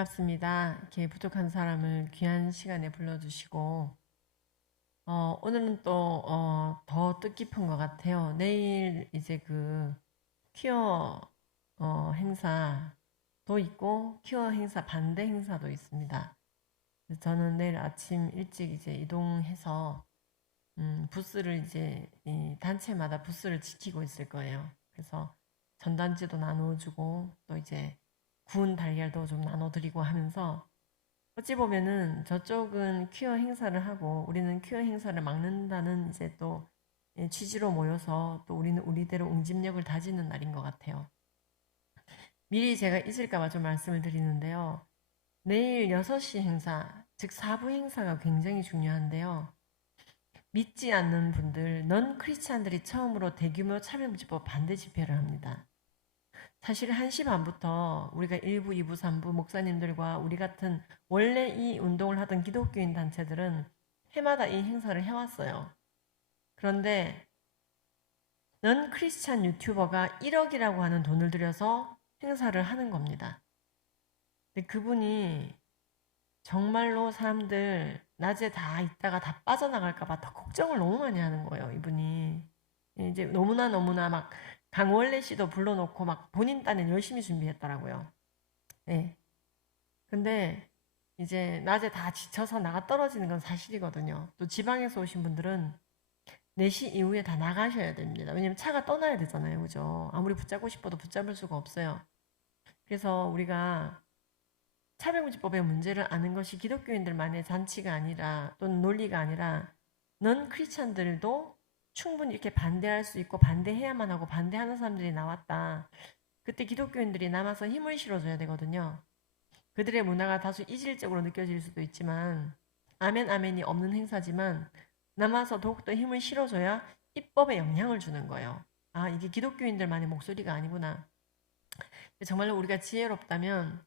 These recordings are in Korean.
반갑습니다. 이렇게 부족한 사람을 귀한 시간에 불러주시고, 오늘은 또, 더 뜻깊은 것 같아요. 내일 이제 그 퀴어, 행사도 있고, 퀴어 행사 반대 행사도 있습니다. 그래서 저는 내일 아침 일찍 이제 이동해서, 부스를 이제, 이 단체마다 부스를 지키고 있을 거예요. 그래서 전단지도 나눠주고, 또 이제 구운 달걀도 좀 나눠드리고 하면서 어찌 보면은 저쪽은 퀴어 행사를 하고 우리는 퀴어 행사를 막는다는 이제 또 취지로 모여서 또 우리는 우리대로 응집력을 다지는 날인 것 같아요. 미리 제가 잊을까봐 좀 말씀을 드리는데요. 내일 6시 행사, 즉 4부 행사가 굉장히 중요한데요. 믿지 않는 분들, 넌 크리스찬들이 처음으로 대규모 차별금지법 반대 집회를 합니다. 사실 1시 반부터 우리가 1부, 2부, 3부 목사님들과 우리 같은 원래 이 운동을 하던 기독교인 단체들은 해마다 이 행사를 해왔어요. 그런데 넌 크리스찬 유튜버가 1억이라고 하는 돈을 들여서 행사를 하는 겁니다. 근데 그분이 정말로 사람들 낮에 다 있다가 다 빠져나갈까봐 더 걱정을 너무 많이 하는 거예요, 이분이. 이제 너무나 막 강원래 씨도 불러놓고 막 본인 딴엔 열심히 준비했더라고요. 네. 근데 이제 낮에 다 지쳐서 나가 떨어지는 건 사실이거든요. 또 지방에서 오신 분들은 4시 이후에 다 나가셔야 됩니다. 왜냐면 차가 떠나야 되잖아요. 그죠? 아무리 붙잡고 싶어도 붙잡을 수가 없어요. 그래서 우리가 차별금지법의 문제를 아는 것이 기독교인들만의 잔치가 아니라 또는 논리가 아니라 넌 크리스찬들도 충분히 이렇게 반대할 수 있고 반대해야만 하고 반대하는 사람들이 나왔다. 그때 기독교인들이 남아서 힘을 실어줘야 되거든요. 그들의 문화가 다소 이질적으로 느껴질 수도 있지만 아멘 아멘이 없는 행사지만 남아서 더욱더 힘을 실어줘야 입법에 영향을 주는 거예요. 아, 이게 기독교인들만의 목소리가 아니구나. 정말로 우리가 지혜롭다면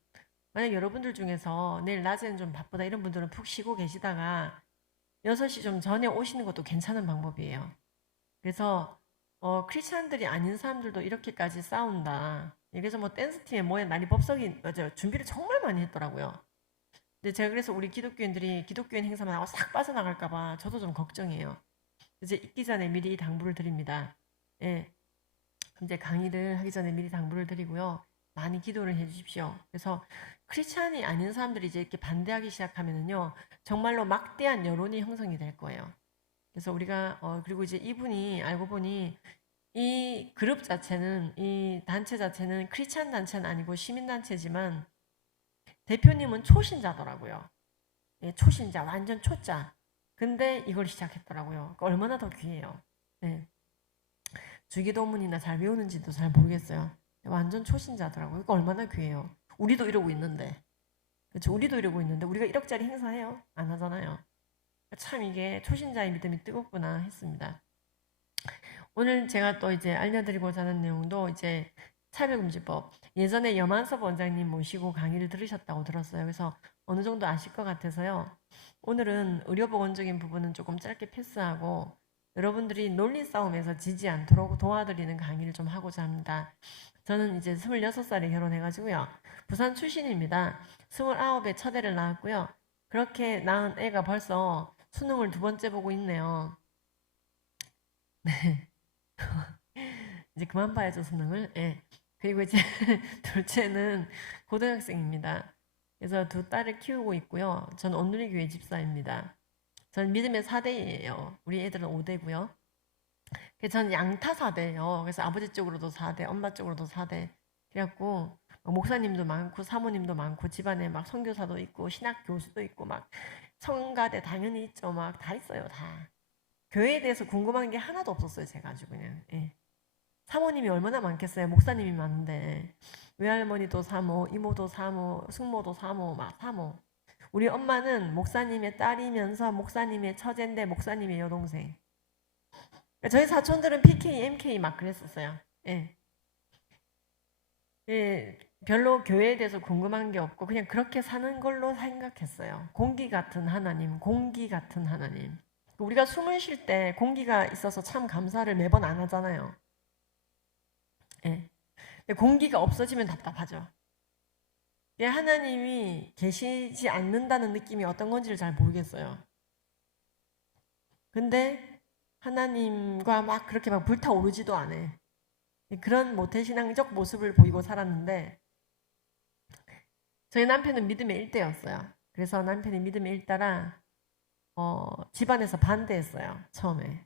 만약 여러분들 중에서 내일 낮에는 좀 바쁘다 이런 분들은 푹 쉬고 계시다가 6시 좀 전에 오시는 것도 괜찮은 방법이에요. 그래서 크리스찬들이 아닌 사람들도 이렇게까지 싸운다. 그래서 뭐 댄스팀에 뭐에 난이 법석이 맞아요. 준비를 정말 많이 했더라고요. 근데 제가 그래서 우리 기독교인들이 기독교인 행사만 하고 싹 빠져나갈까봐 저도 좀 걱정이에요. 이제 있기 전에 미리 당부를 드립니다. 예. 이제 강의를 하기 전에 미리 당부를 드리고요. 많이 기도를 해 주십시오. 그래서 크리스찬이 아닌 사람들이 이제 이렇게 반대하기 시작하면은요. 정말로 막대한 여론이 형성이 될 거예요. 그래서 우리가 그리고 이제 이분이 알고 보니 이 그룹 자체는 이 단체 자체는 크리스찬 단체는 아니고 시민 단체지만 대표님은 초신자더라고요. 예, 초신자 완전 초짜. 근데 이걸 시작했더라고요. 그러니까 얼마나 더 귀해요. 예. 주기도문이나 잘 배우는지도 잘 모르겠어요. 완전 초신자더라고요. 그러니까 얼마나 귀해요. 우리도 이러고 있는데. 그렇죠. 우리도 이러고 있는데 우리가 1억짜리 행사해요? 안 하잖아요. 참 이게 초신자의 믿음이 뜨겁구나 했습니다. 오늘 제가 또 이제 알려드리고자 하는 내용도 이제 차별금지법. 예전에 염한섭 원장님 모시고 강의를 들으셨다고 들었어요. 그래서 어느 정도 아실 것 같아서요. 오늘은 의료보건적인 부분은 조금 짧게 패스하고 여러분들이 논리 싸움에서 지지 않도록 도와드리는 강의를 좀 하고자 합니다. 저는 이제 26살에 결혼해가지고요. 부산 출신입니다. 29에 첫 애를 낳았고요. 그렇게 낳은 애가 벌써 수능을 2번째 보고 있네요. 네. 이제 그만 봐야죠, 수능을. 예. 그리고 이제 둘째는 고등학생입니다. 그래서 두 딸을 키우고 있고요. 전 온누리교회 집사입니다. 전 믿음의 4대예요. 우리 애들은 5대고요. 전 양타 4대예요. 그래서 아버지 쪽으로도 4대, 엄마 쪽으로도 4대. 그래갖고 목사님도 많고 사모님도 많고 집안에 막 선교사도 있고 신학 교수도 있고 막 성가대 당연히 있죠. 막 다 있어요, 다. 교회에 대해서 궁금한 게 하나도 없었어요, 제가 아주 그냥. 예. 사모님이 얼마나 많겠어요. 목사님이 많은데. 외할머니도 사모, 이모도 사모, 숙모도 사모, 막 사모. 우리 엄마는 목사님의 딸이면서 목사님의 처제인데 목사님의 여동생. 저희 사촌들은 PK, MK 막 그랬었어요. 예. 예, 별로 교회에 대해서 궁금한 게 없고 그냥 그렇게 사는 걸로 생각했어요. 공기 같은 하나님, 공기 같은 하나님. 우리가 숨을 쉴 때 공기가 있어서 참 감사를 매번 안 하잖아요. 예. 근데 공기가 없어지면 답답하죠. 하나님이 계시지 않는다는 느낌이 어떤 건지를 잘 모르겠어요. 근데 하나님과 막 그렇게 막 불타오르지도 않아. 그런 모태신앙적 모습을 보이고 살았는데 저희 남편은 믿음의 일대였어요. 그래서 남편이 믿음의 일따라 집안에서 반대했어요. 처음에.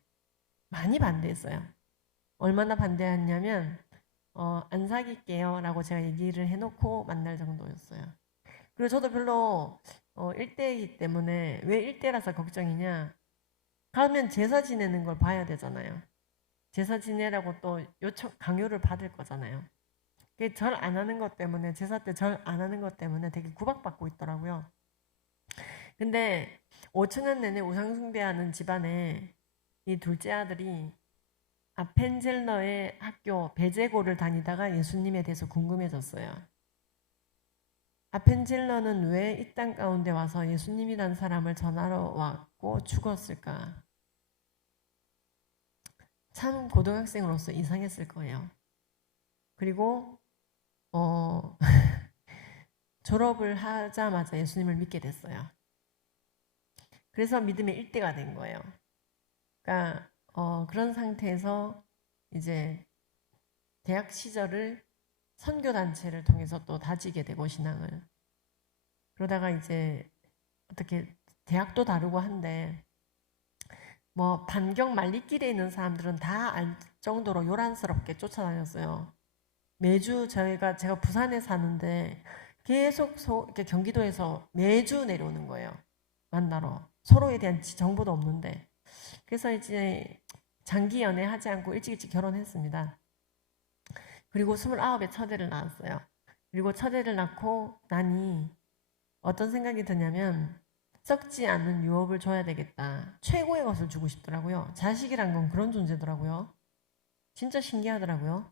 많이 반대했어요. 얼마나 반대했냐면 안 사귈게요 라고 제가 얘기를 해놓고 만날 정도였어요. 그리고 저도 별로 일대이기 때문에 왜 일대라서 걱정이냐, 가면 제사 지내는 걸 봐야 되잖아요. 제사 지내라고 또 요청 강요를 받을 거잖아요. 절 안 하는 것 때문에, 제사 때 절 안 하는 것 때문에 되게 구박받고 있더라고요. 근데 5천년 내내 우상숭배하는 집안에 이 둘째 아들이 아펜젤러의 학교 베제고를 다니다가 예수님에 대해서 궁금해졌어요. 아펜젤러는 왜 이 땅 가운데 와서 예수님이란 사람을 전하러 왔고 죽었을까? 참 고등학생으로서 이상했을 거예요. 그리고 졸업을 하자마자 예수님을 믿게 됐어요. 그래서 믿음의 일대가 된 거예요. 그러니까 그런 상태에서 이제 대학 시절을 선교단체를 통해서 또 다지게 되고 신앙을. 그러다가 이제 어떻게 대학도 다르고 한데 뭐 반경 말리길에 있는 사람들은 다 알 정도로 요란스럽게 쫓아다녔어요. 매주 제가 부산에 사는데 계속 이렇게 경기도에서 매주 내려오는 거예요. 만나러. 서로에 대한 정보도 없는데. 그래서 이제 장기 연애하지 않고 일찍 결혼했습니다. 그리고 29에 첫애를 낳았어요. 그리고 첫애를 낳고 나니 어떤 생각이 드냐면 썩지 않는 유업을 줘야 되겠다. 최고의 것을 주고 싶더라고요. 자식이란 건 그런 존재더라고요. 진짜 신기하더라고요.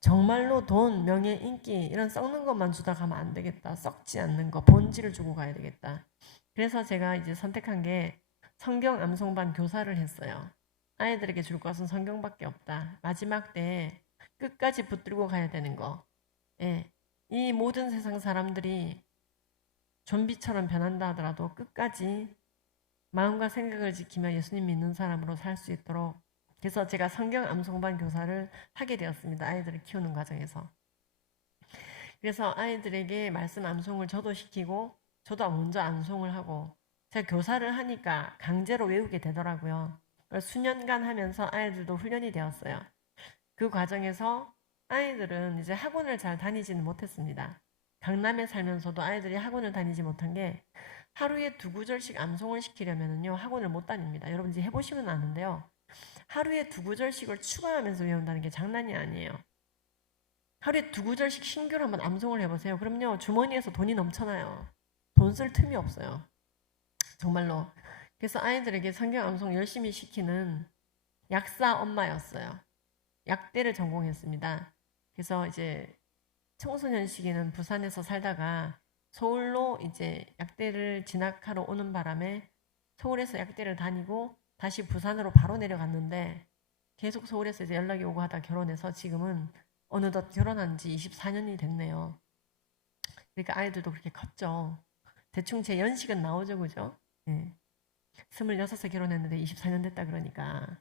정말로 돈, 명예, 인기 이런 썩는 것만 주다 가면 안 되겠다. 썩지 않는 거, 본질을 주고 가야 되겠다. 그래서 제가 이제 선택한 게 성경 암송반 교사를 했어요. 아이들에게 줄 것은 성경밖에 없다. 마지막 때에 끝까지 붙들고 가야 되는 거. 예. 이 모든 세상 사람들이 좀비처럼 변한다 하더라도 끝까지 마음과 생각을 지키며 예수님 믿는 사람으로 살 수 있도록, 그래서 제가 성경 암송반 교사를 하게 되었습니다. 아이들을 키우는 과정에서. 그래서 아이들에게 말씀 암송을 저도 시키고 저도 먼저 암송을 하고, 제가 교사를 하니까 강제로 외우게 되더라고요. 수년간 하면서 아이들도 훈련이 되었어요. 그 과정에서 아이들은 이제 학원을 잘 다니지는 못했습니다. 강남에 살면서도 아이들이 학원을 다니지 못한 게, 하루에 2구절씩 암송을 시키려면요 학원을 못 다닙니다. 여러분 이제 해보시면 아는데요. 하루에 2구절씩을 추가하면서 외운다는 게 장난이 아니에요. 하루에 2구절씩 신규로 한번 암송을 해보세요. 그럼요 주머니에서 돈이 넘쳐나요. 돈 쓸 틈이 없어요. 정말로. 그래서 아이들에게 성경 암송 열심히 시키는 약사 엄마였어요. 약대를 전공했습니다. 그래서 이제 청소년 시기는 부산에서 살다가 서울로 이제 약대를 진학하러 오는 바람에 서울에서 약대를 다니고 다시 부산으로 바로 내려갔는데, 계속 서울에서 이제 연락이 오고 하다 결혼해서 지금은 어느덧 결혼한 지 24년이 됐네요. 그러니까 아이들도 그렇게 컸죠. 대충 제 연식은 나오죠, 그죠? 네. 26에 결혼했는데 24년 됐다 그러니까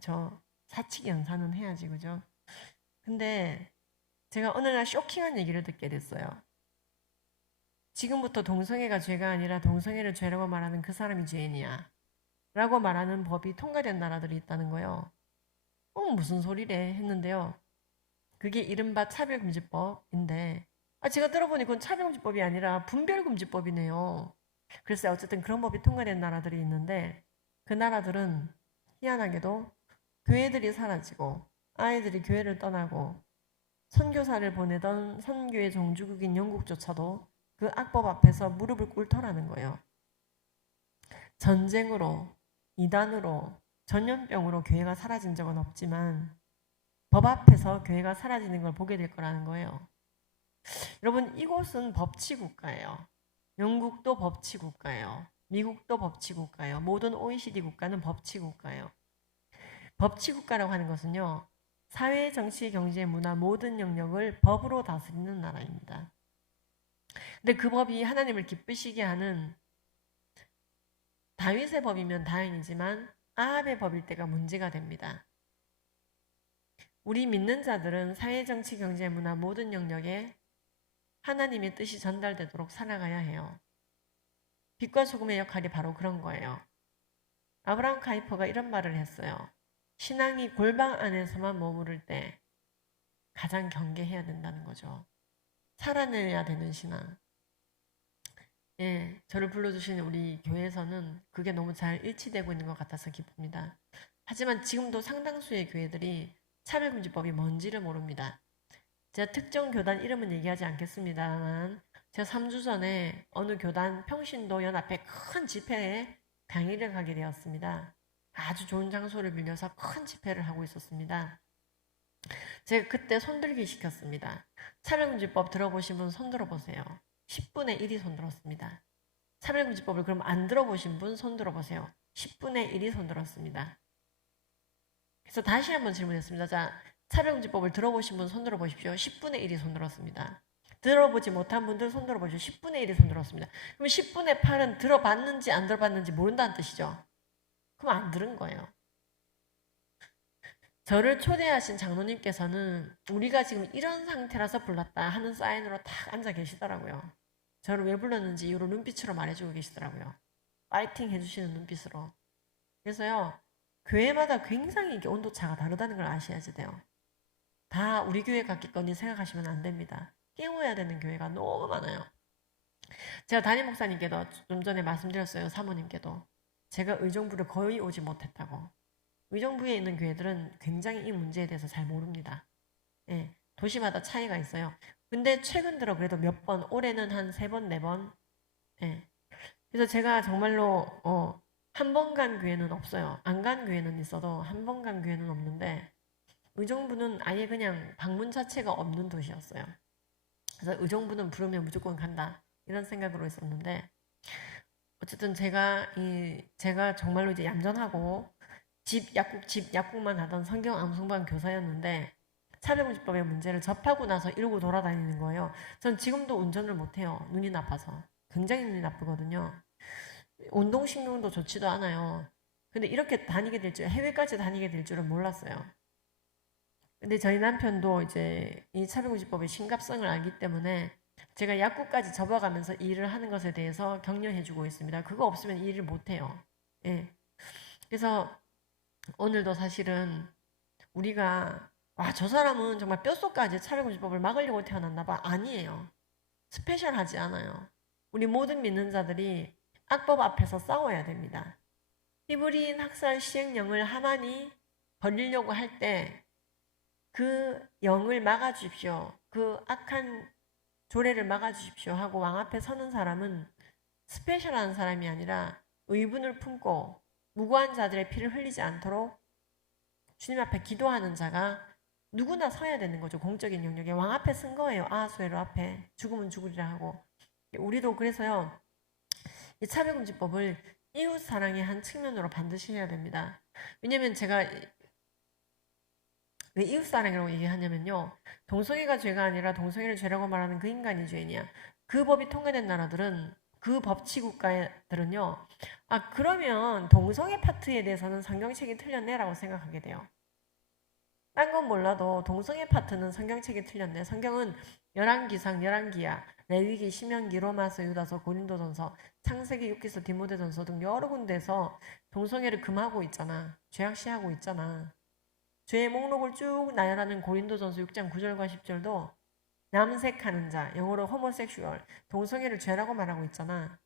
저 사칙 연산은 해야지, 그죠? 근데 제가 어느 날 쇼킹한 얘기를 듣게 됐어요. 지금부터 동성애가 죄가 아니라 동성애를 죄라고 말하는 그 사람이 죄인이야 라고 말하는 법이 통과된 나라들이 있다는 거예요. 무슨 소리래 했는데요. 그게 이른바 차별금지법인데, 제가 들어보니 그건 차별금지법이 아니라 분별금지법이네요. 그래서 어쨌든 그런 법이 통과된 나라들이 있는데, 그 나라들은 희한하게도 교회들이 사라지고 아이들이 교회를 떠나고 선교사를 보내던 선교의 종주국인 영국조차도 그 악법 앞에서 무릎을 꿇더라는 거예요. 전쟁으로, 이단으로, 전염병으로 교회가 사라진 적은 없지만 법 앞에서 교회가 사라지는 걸 보게 될 거라는 거예요. 여러분, 이곳은 법치국가예요. 영국도 법치국가예요. 미국도 법치국가예요. 모든 OECD 국가는 법치국가예요. 법치국가라고 하는 것은요, 사회, 정치, 경제, 문화 모든 영역을 법으로 다스리는 나라입니다. 근데 그 법이 하나님을 기쁘시게 하는 다윗의 법이면 다행이지만 아합의 법일 때가 문제가 됩니다. 우리 믿는 자들은 사회, 정치, 경제, 문화 모든 영역에 하나님의 뜻이 전달되도록 살아가야 해요. 빛과 소금의 역할이 바로 그런 거예요. 아브라함 카이퍼가 이런 말을 했어요. 신앙이 골방 안에서만 머무를 때 가장 경계해야 된다는 거죠. 살아내야 되는 신앙. 예, 저를 불러주신 우리 교회에서는 그게 너무 잘 일치되고 있는 것 같아서 기쁩니다. 하지만 지금도 상당수의 교회들이 차별금지법이 뭔지를 모릅니다. 제가 특정 교단 이름은 얘기하지 않겠습니다만 제가 3주 전에 어느 교단 평신도 연합회 큰 집회에 강의를 가게 되었습니다. 아주 좋은 장소를 빌려서 큰 집회를 하고 있었습니다. 제가 그때 손들기 시켰습니다. 차별금지법 들어보신 분 손들어 보세요. 10분의 1이 손들었습니다. 차별금지법을 그럼 안 들어보신 분 손들어 보세요. 10분의 1이 손들었습니다. 그래서 다시 한번 질문했습니다. 자, 차별금지법을 들어보신 분 손들어 보십시오. 10분의 1이 손들었습니다. 들어보지 못한 분들 손들어 보십시오. 10분의 1이 손들었습니다. 그럼 10분의 8은 들어봤는지 안 들어봤는지 모른다는 뜻이죠. 그럼 안 들은 거예요. 저를 초대하신 장로님께서는 우리가 지금 이런 상태라서 불렀다 하는 사인으로 딱 앉아 계시더라고요. 저를 왜 불렀는지 이유로 눈빛으로 말해주고 계시더라고요. 파이팅 해주시는 눈빛으로. 그래서요, 교회마다 굉장히 이게 온도차가 다르다는 걸 아셔야지 돼요. 다 우리 교회 같겠거니 생각하시면 안 됩니다. 깨워야 되는 교회가 너무 많아요. 제가 담임 목사님께도 좀 전에 말씀드렸어요. 사모님께도. 제가 의정부를 거의 오지 못했다고. 의정부에 있는 교회들은 굉장히 이 문제에 대해서 잘 모릅니다. 예, 도시마다 차이가 있어요. 근데 최근 들어 그래도 몇 번, 올해는 한 3번, 4번. 예. 그래서 제가 정말로 한 번 간 교회는 없어요. 안 간 교회는 있어도 한 번 간 교회는 없는데 의정부는 아예 그냥 방문 자체가 없는 도시였어요. 그래서 의정부는 부르면 무조건 간다 이런 생각으로 있었는데 어쨌든 제가 정말로 이제 얌전하고 집 약국만 하던 성경 암송반 교사였는데 차별금지법의 문제를 접하고 나서 이러고 돌아다니는 거예요. 전 지금도 운전을 못해요. 눈이 나빠서. 굉장히 눈이 나쁘거든요. 운동신경도 좋지도 않아요. 근데 이렇게 다니게 될 줄, 해외까지 다니게 될 줄은 몰랐어요. 근데 저희 남편도 이제 이 차별금지법의 심각성을 알기 때문에 제가 약국까지 접어가면서 일을 하는 것에 대해서 격려해주고 있습니다. 그거 없으면 일을 못해요. 예. 그래서 오늘도 사실은 우리가 저 사람은 정말 뼛속까지 차별금지법을 막으려고 태어났나 봐. 아니에요. 스페셜하지 않아요. 우리 모든 믿는 자들이 악법 앞에서 싸워야 됩니다. 히브리인 학살 시행령을 하만이 벌리려고 할 때 그 영을 막아주십시오. 그 악한 조례를 막아주십시오 하고 왕 앞에 서는 사람은 스페셜한 사람이 아니라 의분을 품고 무고한 자들의 피를 흘리지 않도록 주님 앞에 기도하는 자가 누구나 서야 되는 거죠. 공적인 영역에 왕 앞에 쓴 거예요. 아하수에로 앞에 죽으면 죽으리라 하고. 우리도 그래서요. 이 차별금지법을 이웃 사랑의 한 측면으로 반드시 해야 됩니다. 왜냐면 제가 왜 이웃 사랑이라고 얘기하냐면요. 동성애가 죄가 아니라 동성애를 죄라고 말하는 그 인간이 죄냐. 그 법이 통과된 나라들은 그 법치 국가들은요. 그러면 동성애 파트에 대해서는 성경책이 틀렸네라고 생각하게 돼요. 딴 건 몰라도 동성애 파트는 성경책이 틀렸네. 성경은 열왕기상, 열왕기야, 레위기, 신명기, 로마서, 유다서, 고린도전서, 창세기, 욥기서, 디모데전서 등 여러 군데서 동성애를 금하고 있잖아. 죄악시하고 있잖아. 죄의 목록을 쭉 나열하는 고린도전서 6장 9절과 10절도 남색하는 자, 영어로 호모섹슈얼, 동성애를 죄라고 말하고 있잖아.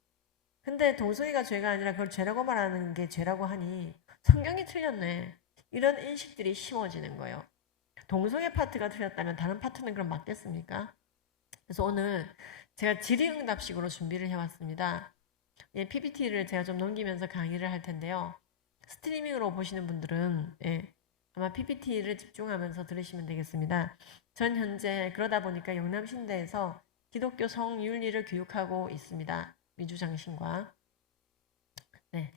근데 동성애가 죄가 아니라 그걸 죄라고 말하는 게 죄라고 하니 성경이 틀렸네. 이런 인식들이 심어지는 거예요. 동성애 파트가 틀렸다면 다른 파트는 그럼 맞겠습니까? 그래서 오늘 제가 질의응답식으로 준비를 해왔습니다. PPT를 제가 좀 넘기면서 강의를 할 텐데요. 스트리밍으로 보시는 분들은 아마 PPT를 집중하면서 들으시면 되겠습니다. 전 현재 그러다 보니까 영남신대에서 기독교 성윤리를 교육하고 있습니다. 미주장신과. 네.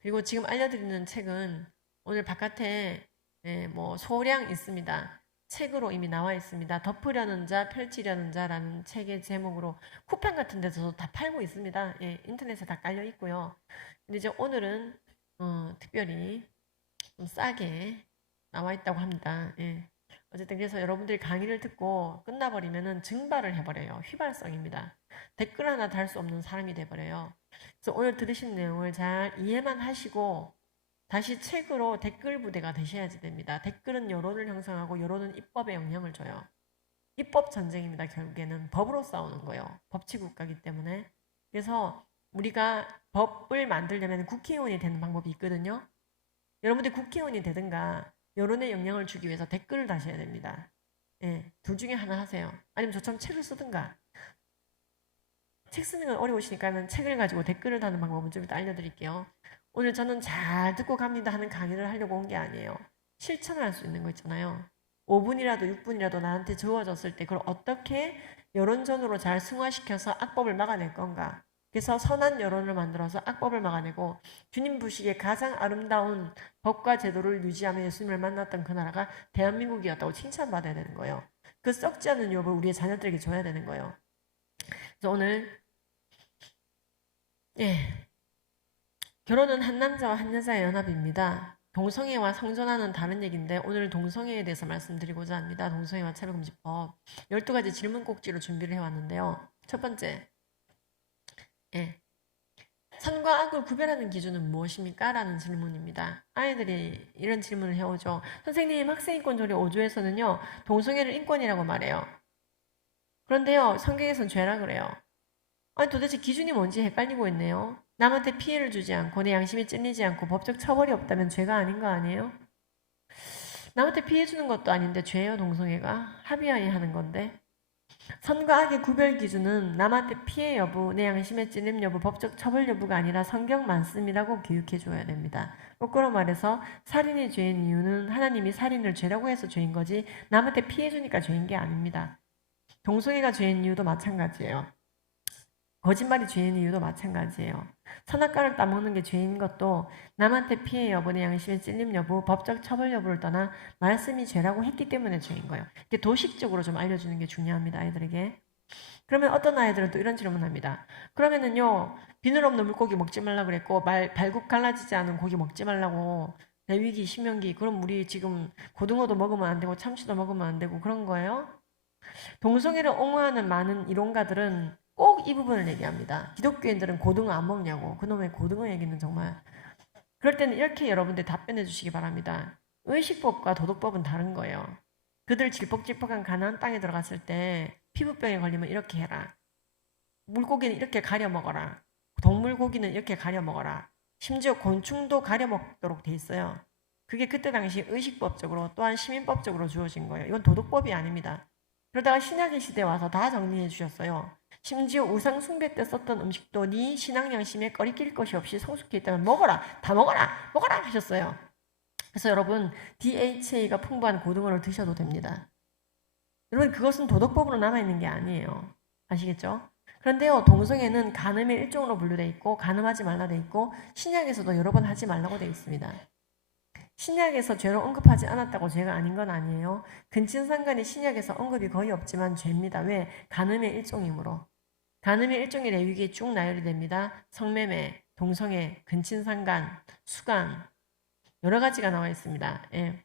그리고 지금 알려드리는 책은 오늘 바깥에 뭐 소량 있습니다. 책으로 이미 나와 있습니다. 덮으려는 자, 펼치려는 자라는 책의 제목으로 쿠팡 같은 데서도 다 팔고 있습니다. 예, 인터넷에 다 깔려 있고요. 근데 이제 오늘은 특별히 좀 싸게 나와 있다고 합니다. 예. 어쨌든 그래서 여러분들이 강의를 듣고 끝나버리면은 증발을 해버려요. 휘발성입니다. 댓글 하나 달 수 없는 사람이 돼버려요. 그래서 오늘 들으신 내용을 잘 이해만 하시고 다시 책으로 댓글 부대가 되셔야지 됩니다. 댓글은 여론을 형성하고 여론은 입법에 영향을 줘요. 입법 전쟁입니다. 결국에는 법으로 싸우는 거예요. 법치국가이기 때문에. 그래서 우리가 법을 만들려면 국회의원이 되는 방법이 있거든요. 여러분들 국회의원이 되든가 여론에 영향을 주기 위해서 댓글을 다셔야 됩니다. 예, 둘 중에 하나 하세요. 아니면 저처럼 책을 쓰든가. 책 쓰는 건 어려우시니까는 책을 가지고 댓글을 다는 방법은 좀 이따 알려드릴게요. 오늘 저는 잘 듣고 갑니다 하는 강의를 하려고 온 게 아니에요. 실천을 할 수 있는 거 있잖아요. 5분이라도 6분이라도 나한테 주어졌을 때 그걸 어떻게 여론전으로 잘 승화시켜서 악법을 막아낼 건가. 그래서 선한 여론을 만들어서 악법을 막아내고 주님 부시기에 가장 아름다운 법과 제도를 유지하며 예수님을 만났던 그 나라가 대한민국이었다고 칭찬받아야 되는 거예요. 그 썩지 않은 유업을 우리의 자녀들에게 줘야 되는 거예요. 그래서 오늘 결혼은 한 남자와 한 여자의 연합입니다. 동성애와 성전환은 다른 얘기인데 오늘 동성애에 대해서 말씀드리고자 합니다. 동성애와 차별금지법 12가지 질문 꼭지로 준비를 해왔는데요. 첫 번째, 선과 악을 구별하는 기준은 무엇입니까? 라는 질문입니다. 아이들이 이런 질문을 해오죠. 선생님, 학생인권 조례 5조에서는요, 동성애를 인권이라고 말해요. 그런데요, 성경에서는 죄라 그래요. 아니, 도대체 기준이 뭔지 헷갈리고 있네요. 남한테 피해를 주지 않고 내 양심이 찔리지 않고 법적 처벌이 없다면 죄가 아닌 거 아니에요? 남한테 피해 주는 것도 아닌데 죄예요, 동성애가? 합의하에 하는 건데. 선과 악의 구별 기준은 남한테 피해 여부, 내 양심에 찔림 여부, 법적 처벌 여부가 아니라 성경 말씀이라고 교육해 줘야 됩니다. 거꾸로 말해서 살인이 죄인 이유는 하나님이 살인을 죄라고 해서 죄인 거지 남한테 피해 주니까 죄인 게 아닙니다. 동성애가 죄인 이유도 마찬가지예요. 거짓말이 죄인 이유도 마찬가지예요. 선악과를 따먹는 게 죄인 것도 남한테 피해 여부, 내 양심에 찔림 여부, 법적 처벌 여부를 떠나 말씀이 죄라고 했기 때문에 죄인 거예요. 이게 도식적으로 좀 알려주는 게 중요합니다, 아이들에게. 그러면 어떤 아이들은 또 이런 질문을 합니다. 그러면은요, 비늘 없는 물고기 먹지 말라 그랬고, 발국 갈라지지 않은 고기 먹지 말라고, 레위기, 신명기, 그럼 우리 지금 고등어도 먹으면 안 되고, 참치도 먹으면 안 되고, 그런 거예요? 동성애를 옹호하는 많은 이론가들은 꼭 이 부분을 얘기합니다. 기독교인들은 고등어 안 먹냐고. 그놈의 고등어 얘기는 정말. 그럴 때는 이렇게 여러분들 답변해 주시기 바랍니다. 의식법과 도덕법은 다른 거예요. 그들 질퍽질퍽한 가나안 땅에 들어갔을 때 피부병에 걸리면 이렇게 해라. 물고기는 이렇게 가려 먹어라. 동물고기는 이렇게 가려 먹어라. 심지어 곤충도 가려 먹도록 돼 있어요. 그게 그때 당시 의식법적으로 또한 시민법적으로 주어진 거예요. 이건 도덕법이 아닙니다. 그러다가 신약의 시대에 와서 다 정리해 주셨어요. 심지어 우상 숭배 때 썼던 음식도 네 신앙 양심에 꺼리낄 것이 없이 성숙해 있다면 먹어라. 다 먹어라. 먹어라 하셨어요. 그래서 여러분 DHA가 풍부한 고등어를 드셔도 됩니다. 여러분 그것은 도덕법으로 남아있는 게 아니에요. 아시겠죠? 그런데요, 동성애는 간음의 일종으로 분류되어 있고 간음하지 말라 되어 있고 신약에서도 여러 번 하지 말라고 되어 있습니다. 신약에서 죄로 언급하지 않았다고 죄가 아닌 건 아니에요. 근친상간이 신약에서 언급이 거의 없지만 죄입니다. 왜? 간음의 일종이므로. 간음의 일종이 레위기에 쭉 나열이 됩니다. 성매매, 동성애, 근친상간, 수간 여러 가지가 나와 있습니다. 예.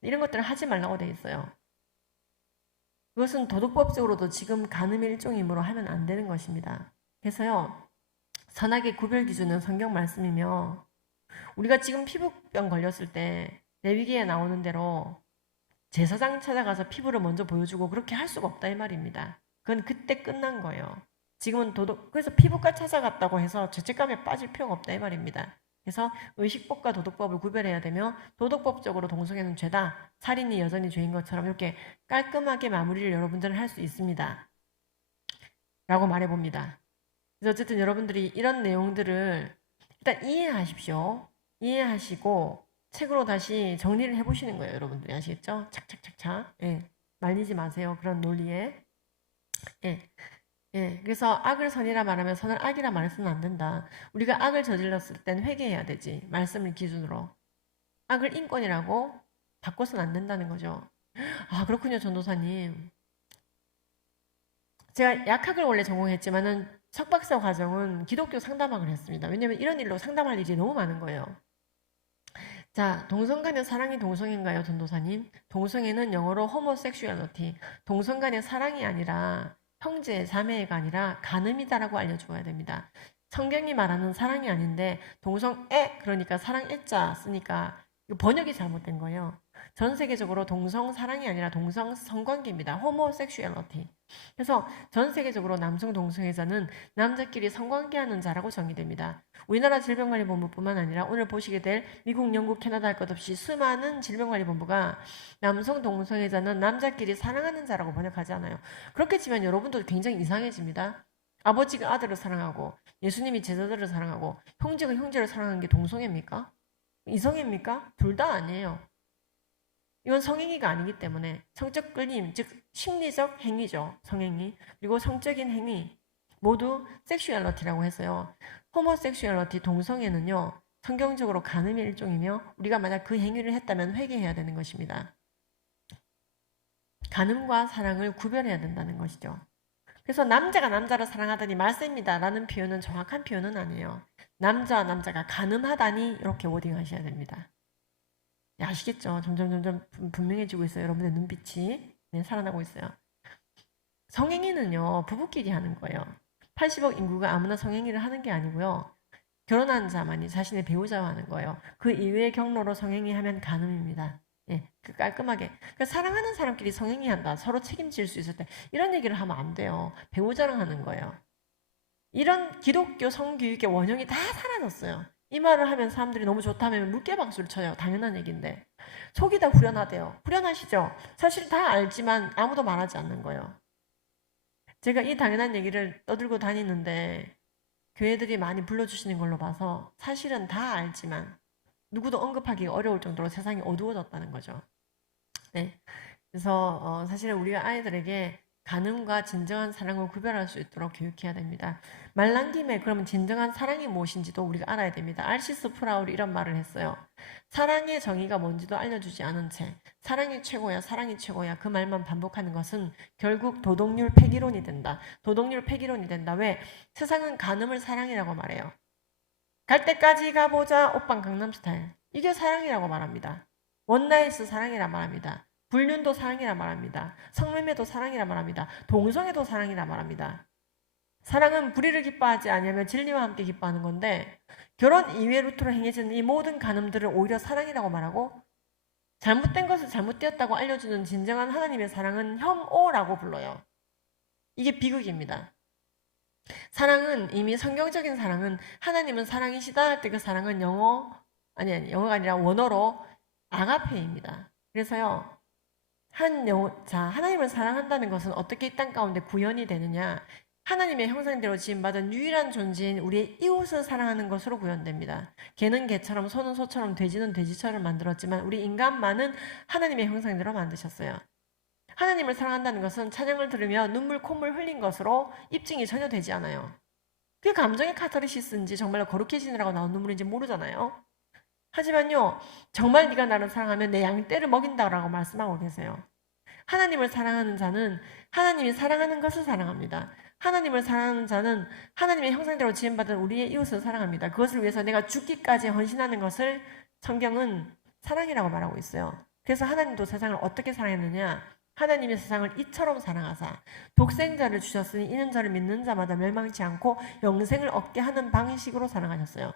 이런 것들을 하지 말라고 되어 있어요. 그것은 도덕법적으로도 지금 간음의 일종이므로 하면 안 되는 것입니다. 그래서요. 선악의 구별 기준은 성경 말씀이며 우리가 지금 피부병 걸렸을 때 레위기에 나오는 대로 제사장 찾아가서 피부를 먼저 보여주고 그렇게 할 수가 없다 이 말입니다. 그건 그때 끝난 거예요. 지금은 그래서 피부과 찾아갔다고 해서 죄책감에 빠질 필요가 없다 이 말입니다. 그래서 의식법과 도덕법을 구별해야 되며 도덕법적으로 동성애는 죄다. 살인이 여전히 죄인 것처럼 이렇게 깔끔하게 마무리를 여러분들은 할 수 있습니다. 라고 말해봅니다. 그래서 어쨌든 여러분들이 이런 내용들을 일단 이해하십시오. 이해하시고 책으로 다시 정리를 해보시는 거예요. 여러분들이 아시겠죠? 착착착착. 예. 말리지 마세요. 그런 논리에. 예. 예. 그래서 악을 선이라 말하면 선을 악이라 말해서는 안 된다. 우리가 악을 저질렀을 땐 회개해야 되지. 말씀을 기준으로. 악을 인권이라고 바꿔서는 안 된다는 거죠. 아, 그렇군요, 전도사님. 제가 약학을 원래 전공했지만은 석박사 과정은 기독교 상담학을 했습니다. 왜냐면 이런 일로 상담할 일이 너무 많은 거예요. 자, 동성 간의 사랑이 동성인가요, 전도사님? 동성애는 영어로 homosexuality, 동성 간의 사랑이 아니라 형제, 자매가 아니라 간음이다라고 알려주어야 됩니다. 성경이 말하는 사랑이 아닌데 동성애, 그러니까 사랑애자 쓰니까 이거 번역이 잘못된 거예요. 전 세계적으로 동성 사랑이 아니라 동성 성관계입니다. homosexuality. 그래서 전 세계적으로 남성 동성애자는 남자끼리 성관계하는 자라고 정의됩니다. 우리나라 질병관리본부뿐만 아니라 오늘 보시게 될 미국, 영국, 캐나다 할 것 없이 수많은 질병관리본부가 남성 동성애자는 남자끼리 사랑하는 자라고 번역하지 않아요. 그렇게 치면 여러분도 굉장히 이상해집니다. 아버지가 아들을 사랑하고 예수님이 제자들을 사랑하고 형제가 형제를 사랑하는 게 동성애입니까? 이성애입니까? 둘 다 아니에요. 이건 성행위가 아니기 때문에 성적 끌림, 즉 심리적 행위죠. 성행위. 그리고 성적인 행위 모두 섹슈얼러티라고 해서요. 호모섹슈얼러티 동성애는요. 성경적으로 간음의 일종이며 우리가 만약 그 행위를 했다면 회개해야 되는 것입니다. 간음과 사랑을 구별해야 된다는 것이죠. 그래서 남자가 남자를 사랑하다니 말세입니다 라는 표현은 정확한 표현은 아니에요. 남자와 남자가 간음하다니 이렇게 워딩하셔야 됩니다. 네, 아시겠죠? 점점 분명해지고 있어요. 여러분의 눈빛이 네, 살아나고 있어요. 성행위는요. 부부끼리 하는 거예요. 80억 인구가 아무나 성행위를 하는 게 아니고요. 결혼한 자만이 자신의 배우자와 하는 거예요. 그 이외의 경로로 성행위 하면 간음입니다. 예, 깔끔하게. 그러니까 사랑하는 사람끼리 성행위 한다. 서로 책임질 수 있을 때 이런 얘기를 하면 안 돼요. 배우자랑 하는 거예요. 이런 기독교 성교육의 원형이 다 사라졌어요. 이 말을 하면 사람들이 너무 좋다면 물개박수를 쳐요. 당연한 얘기인데. 속이 다 후련하대요. 후련하시죠? 사실 다 알지만 아무도 말하지 않는 거예요. 제가 이 당연한 얘기를 떠들고 다니는데 교회들이 많이 불러주시는 걸로 봐서 사실은 다 알지만 누구도 언급하기 어려울 정도로 세상이 어두워졌다는 거죠. 네. 그래서 사실은 우리가 아이들에게 간음과 진정한 사랑을 구별할 수 있도록 교육해야 됩니다. 말 난 김에 그러면 진정한 사랑이 무엇인지도 우리가 알아야 됩니다. 알시스 프라울이 이런 말을 했어요. 사랑의 정의가 뭔지도 알려주지 않은 채 사랑이 최고야, 사랑이 최고야 그 말만 반복하는 것은 결국 도덕률 폐기론이 된다. 도덕률 폐기론이 된다. 왜? 세상은 간음을 사랑이라고 말해요. 갈 때까지 가보자 오빤 강남스타일. 이게 사랑이라고 말합니다. 원나잇스 사랑이라 말합니다. 불륜도 사랑이라 말합니다. 성매매도 사랑이라 말합니다. 동성애도 사랑이라 말합니다. 사랑은 불의를 기뻐하지 아니하며 진리와 함께 기뻐하는 건데 결혼 이외 루트로 행해지는 이 모든 간음들을 오히려 사랑이라고 말하고 잘못된 것을 잘못되었다고 알려주는 진정한 하나님의 사랑은 혐오라고 불러요. 이게 비극입니다. 사랑은 이미 성경적인 사랑은 하나님은 사랑이시다 할 때 그 사랑은 영어가 아니라 원어로 아가페입니다. 그래서요. 하나님을 사랑한다는 것은 어떻게 이 땅 가운데 구현이 되느냐? 하나님의 형상대로 지음받은 유일한 존재인 우리의 이웃을 사랑하는 것으로 구현됩니다. 개는 개처럼 소는 소처럼 돼지는 돼지처럼 만들었지만 우리 인간만은 하나님의 형상대로 만드셨어요. 하나님을 사랑한다는 것은 찬양을 들으며 눈물 콧물 흘린 것으로 입증이 전혀 되지 않아요. 그게 감정의 카타르시스인지 정말로 거룩해지느라고 나온 눈물인지 모르잖아요. 하지만요, 정말 네가 나를 사랑하면 내 양떼를 먹인다라고 말씀하고 계세요. 하나님을 사랑하는 자는 하나님이 사랑하는 것을 사랑합니다. 하나님을 사랑하는 자는 하나님의 형상대로 지음받은 우리의 이웃을 사랑합니다. 그것을 위해서 내가 죽기까지 헌신하는 것을 성경은 사랑이라고 말하고 있어요. 그래서 하나님도 세상을 어떻게 사랑했느냐? 하나님이 세상을 이처럼 사랑하사 독생자를 주셨으니 이는 저를 믿는 자마다 멸망치 않고 영생을 얻게 하는 방식으로 사랑하셨어요.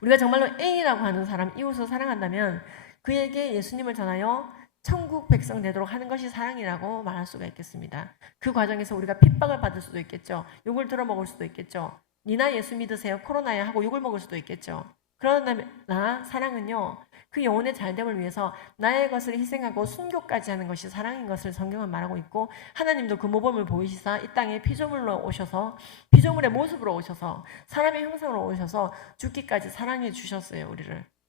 우리가 정말로 A라고 하는 사람, 이웃을 사랑한다면 그에게 예수님을 전하여 천국 백성 되도록 하는 것이 사랑이라고 말할 수가 있겠습니다. 그 과정에서 우리가 핍박을 받을 수도 있겠죠. 욕을 들어먹을 수도 있겠죠. 니나 예수 믿으세요. 코로나야 하고 욕을 먹을 수도 있겠죠. 그러나 사랑은요. 그 영혼의 잘됨을 위해서 나의 것을 희생하고 순교까지 하는 것이 사랑인 것을 성경은 말하고 있고 하나님도 그 모범을 보이시사 이 땅에 피조물로 오셔서 피조물의 모습으로 오셔서 사람의 형상으로 오셔서 죽기까지 사랑해 주셨어요.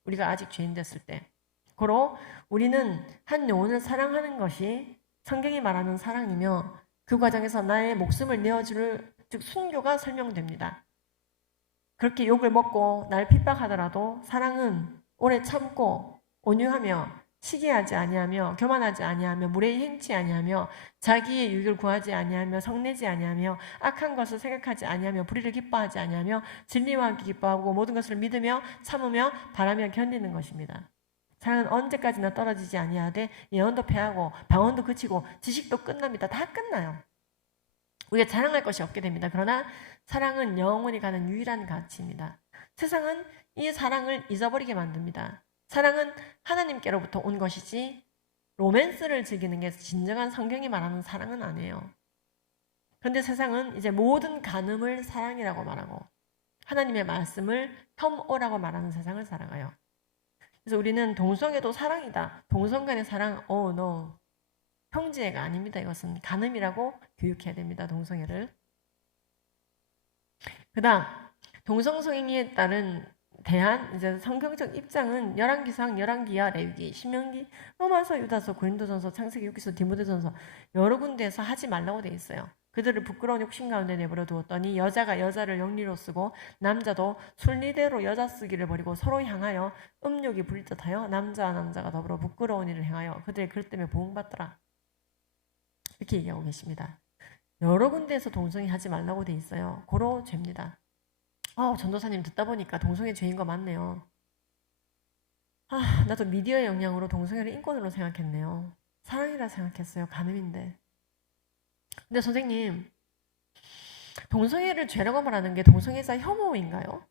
우리가 아직 죄인 됐을 때. 고로 우리는 한 영혼을 사랑하는 것이 성경이 말하는 사랑이며 그 과정에서 나의 목숨을 내어줄 즉 순교가 설명됩니다. 그렇게 욕을 먹고 날 핍박하더라도 사랑은 오래 참고 온유하며 시기하지 아니하며 교만하지 아니하며 무례히 행치 아니하며 자기의 유익을 구하지 아니하며 성내지 아니하며 악한 것을 생각하지 아니하며 불의를 기뻐하지 아니하며 진리와 함께 기뻐하고 모든 것을 믿으며 참으며 바라며 견디는 것입니다. 사랑은 언제까지나 떨어지지 아니하되 예언도 패하고 방언도 그치고 지식도 끝납니다. 다 끝나요. 우리가 자랑할 것이 없게 됩니다. 그러나 사랑은 영원히 가는 유일한 가치입니다. 세상은 이 사랑을 잊어버리게 만듭니다. 사랑은 하나님께로부터 온 것이지 로맨스를 즐기는 게 진정한 성경이 말하는 사랑은 아니에요. 그런데 세상은 이제 모든 간음을 사랑이라고 말하고 하나님의 말씀을 혐오라고 말하는 세상을 살아가요. 그래서 우리는 동성애도 사랑이다. 동성 간의 사랑, no. 형제가 아닙니다. 이것은 간음이라고 교육해야 됩니다. 동성애를. 그 다음 동성성애에 따른 대한 이제 성경적 입장은 열왕기상, 열왕기하, 레위기, 신명기, 로마서, 유다서, 고린도전서, 창세기, 욥기서, 디모데전서 여러 군데에서 하지 말라고 돼 있어요. 그들을 부끄러운 욕심 가운데 내버려 두었더니 여자가 여자를 영리로 쓰고 남자도 순리대로 여자 쓰기를 버리고 서로 향하여 음욕이 불듯하여 남자와 남자가 더불어 부끄러운 일을 행하여 그들의 글 때문에 보응받더라. 이렇게 얘기하고 계십니다. 여러 군데에서 동성애 하지 말라고 돼 있어요. 고로 죄입니다. 전도사님 듣다 보니까 동성애 죄인 거 맞네요. 나도 미디어의 영향으로 동성애를 인권으로 생각했네요. 사랑이라 생각했어요. 간음인데. 근데 선생님, 동성애를 죄라고 말하는 게 동성애자 혐오인가요?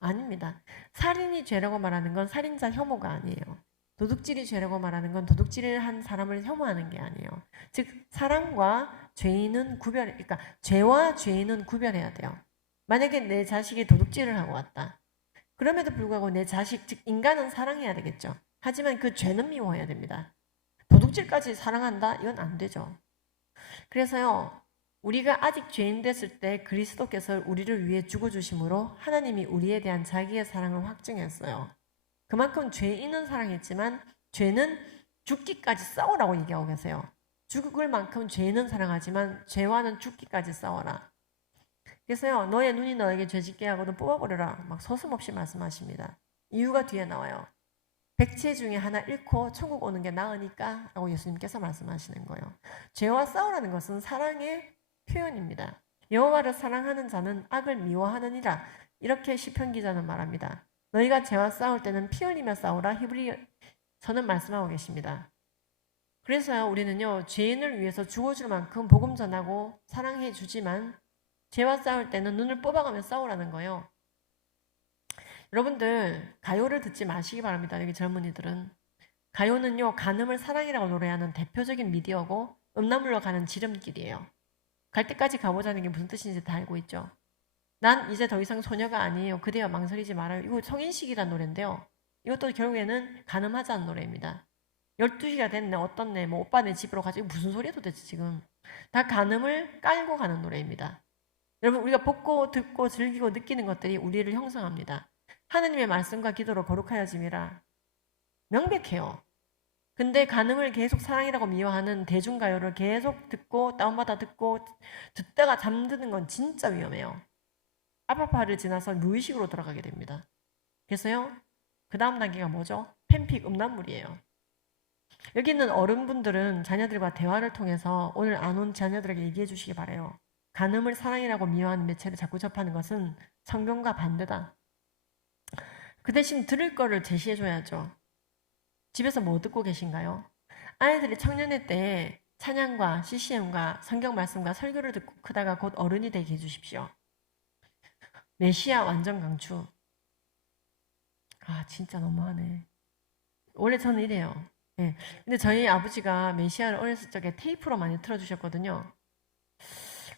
아닙니다. 살인이 죄라고 말하는 건 살인자 혐오가 아니에요. 도둑질이 죄라고 말하는 건 도둑질을 한 사람을 혐오하는 게 아니에요. 즉 사랑과 죄인은 그러니까 죄와 죄인은 구별해야 돼요. 만약에 내 자식이 도둑질을 하고 왔다. 그럼에도 불구하고 내 자식, 즉 인간은 사랑해야 되겠죠. 하지만 그 죄는 미워해야 됩니다. 도둑질까지 사랑한다? 이건 안 되죠. 그래서요. 우리가 아직 죄인 됐을 때 그리스도께서 우리를 위해 죽어주심으로 하나님이 우리에 대한 자기의 사랑을 확증했어요. 그만큼 죄인은 사랑했지만 죄는 죽기까지 싸우라고 얘기하고 계세요. 죽을 만큼 죄인은 사랑하지만 죄와는 죽기까지 싸워라. 그래서요. 너의 눈이 너에게 죄짓게 하거든 뽑아버려라. 막 서슴없이 말씀하십니다. 이유가 뒤에 나와요. 백체 중에 하나 잃고 천국 오는 게 나으니까 라고 예수님께서 말씀하시는 거예요. 죄와 싸우라는 것은 사랑의 표현입니다. 여호와를 사랑하는 자는 악을 미워하느니라. 이렇게 시편 기자는 말합니다. 너희가 죄와 싸울 때는 피 흘리며 싸우라. 히브리서는 말씀하고 계십니다. 그래서요 우리는요 죄인을 위해서 죽어줄 만큼 복음 전하고 사랑해 주지만 죄와 싸울 때는 눈을 뽑아가며 싸우라는 거예요. 여러분들 가요를 듣지 마시기 바랍니다. 여기 젊은이들은. 가요는요 간음을 사랑이라고 노래하는 대표적인 미디어고 음란물로 가는 지름길이에요. 갈 때까지 가보자는 게 무슨 뜻인지 다 알고 있죠. 난 이제 더 이상 소녀가 아니에요. 그대여 망설이지 말아요. 이거 성인식이란 노래인데요. 이것도 결국에는 간음하자는 노래입니다. 12시가 됐네 어떻네 뭐 오빠 내 집으로 가지 무슨 소리야 도대체 지금. 다 간음을 깔고 가는 노래입니다. 여러분 우리가 보고 듣고 즐기고 느끼는 것들이 우리를 형성합니다. 하느님의 말씀과 기도로 거룩하여짐이라 명백해요. 근데 간음을 계속 사랑이라고 미워하는 대중가요를 계속 듣고 다운받아 듣고 듣다가 잠드는 건 진짜 위험해요. 아파파를 지나서 무의식으로 돌아가게 됩니다. 그래서요 그 다음 단계가 뭐죠? 팬픽 음란물이에요. 여기 있는 어른분들은 자녀들과 대화를 통해서 오늘 안 온 자녀들에게 얘기해 주시기 바래요. 간음을 사랑이라고 미워하는 매체를 자꾸 접하는 것은 성경과 반대다. 그 대신 들을 거를 제시해 줘야죠. 집에서 뭐 듣고 계신가요? 아이들이 청년회 때 찬양과 CCM과 성경 말씀과 설교를 듣고 크다가 곧 어른이 되게 해주십시오. 메시아 완전 강추. 진짜 너무하네. 원래 저는 이래요. 네. 근데 저희 아버지가 메시아를 어렸을 적에 테이프로 많이 틀어주셨거든요.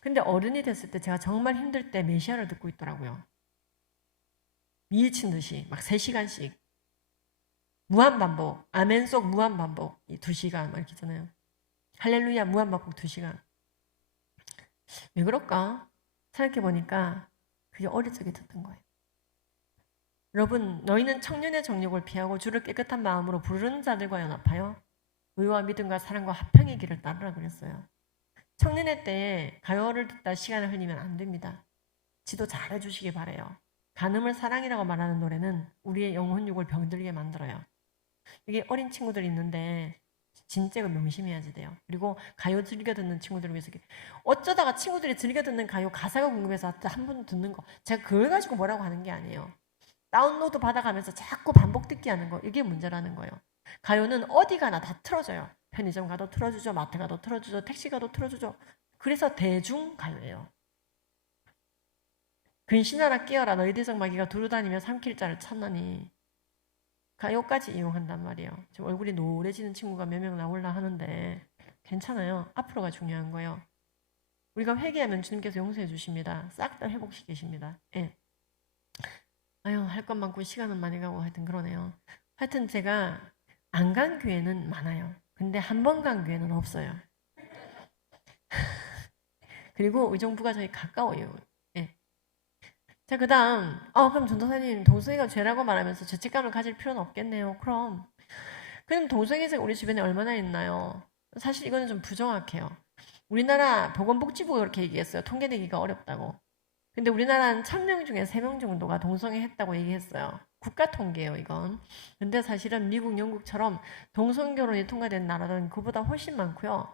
근데 어른이 됐을 때 제가 정말 힘들 때 메시아를 듣고 있더라고요. 미친 듯이 막 3시간씩 무한반복, 아멘 속 무한반복 2시간 막 이렇게 있잖아요. 할렐루야 무한반복 2시간. 왜 그럴까? 생각해보니까 그게 어릴 적에 듣던 거예요. 여러분 너희는 청년의 정욕을 피하고 주를 깨끗한 마음으로 부르는 자들과 연합하여 의와 믿음과 사랑과 화평의 길을 따르라 그랬어요. 청년회 때 가요를 듣다 시간을 흘리면 안 됩니다. 지도 잘 해주시기 바래요. 간음을 사랑이라고 말하는 노래는 우리의 영혼육을 병들게 만들어요. 이게 어린 친구들이 있는데 진짜 명심해야지 돼요. 그리고 가요 즐겨 듣는 친구들을 위해서 어쩌다가 친구들이 즐겨 듣는 가요 가사가 궁금해서 한 번 듣는 거 제가 그걸 가지고 뭐라고 하는 게 아니에요. 다운로드 받아가면서 자꾸 반복 듣기 하는 거 이게 문제라는 거예요. 가요는 어디 가나 다 틀어줘요. 편의점 가도 틀어주죠. 마트 가도 틀어주죠. 택시 가도 틀어주죠. 그래서 대중 가요예요. 근신하라 깨어라 너희 대성마귀가 두루다니며 삼킬자를 찾나니 가요까지 이용한단 말이에요. 지금 얼굴이 노래지는 친구가 몇 명 나올라 하는데 괜찮아요. 앞으로가 중요한 거예요. 우리가 회개하면 주님께서 용서해 주십니다. 싹 다 회복시키십니다. 예. 아유 할 것 많고 시간은 많이 가고 하여튼 그러네요. 하여튼 제가 안 간 교회는 많아요. 근데 한 번 간 교회는 없어요. 그리고 의정부가 저희 가까워요. 예. 자, 그 다음, 그럼 전도사님, 동성애가 죄라고 말하면서 죄책감을 가질 필요는 없겠네요. 그럼 동성애자가 우리 주변에 얼마나 있나요? 사실 이거는 좀 부정확해요. 우리나라 보건복지부가 그렇게 얘기했어요. 통계 내기가 어렵다고. 근데 우리나라는 1000명 중에 3명 정도가 동성애 했다고 얘기했어요. 국가 통계예요, 이건. 근데 사실은 미국, 영국처럼 동성결혼이 통과된 나라는 그보다 훨씬 많고요.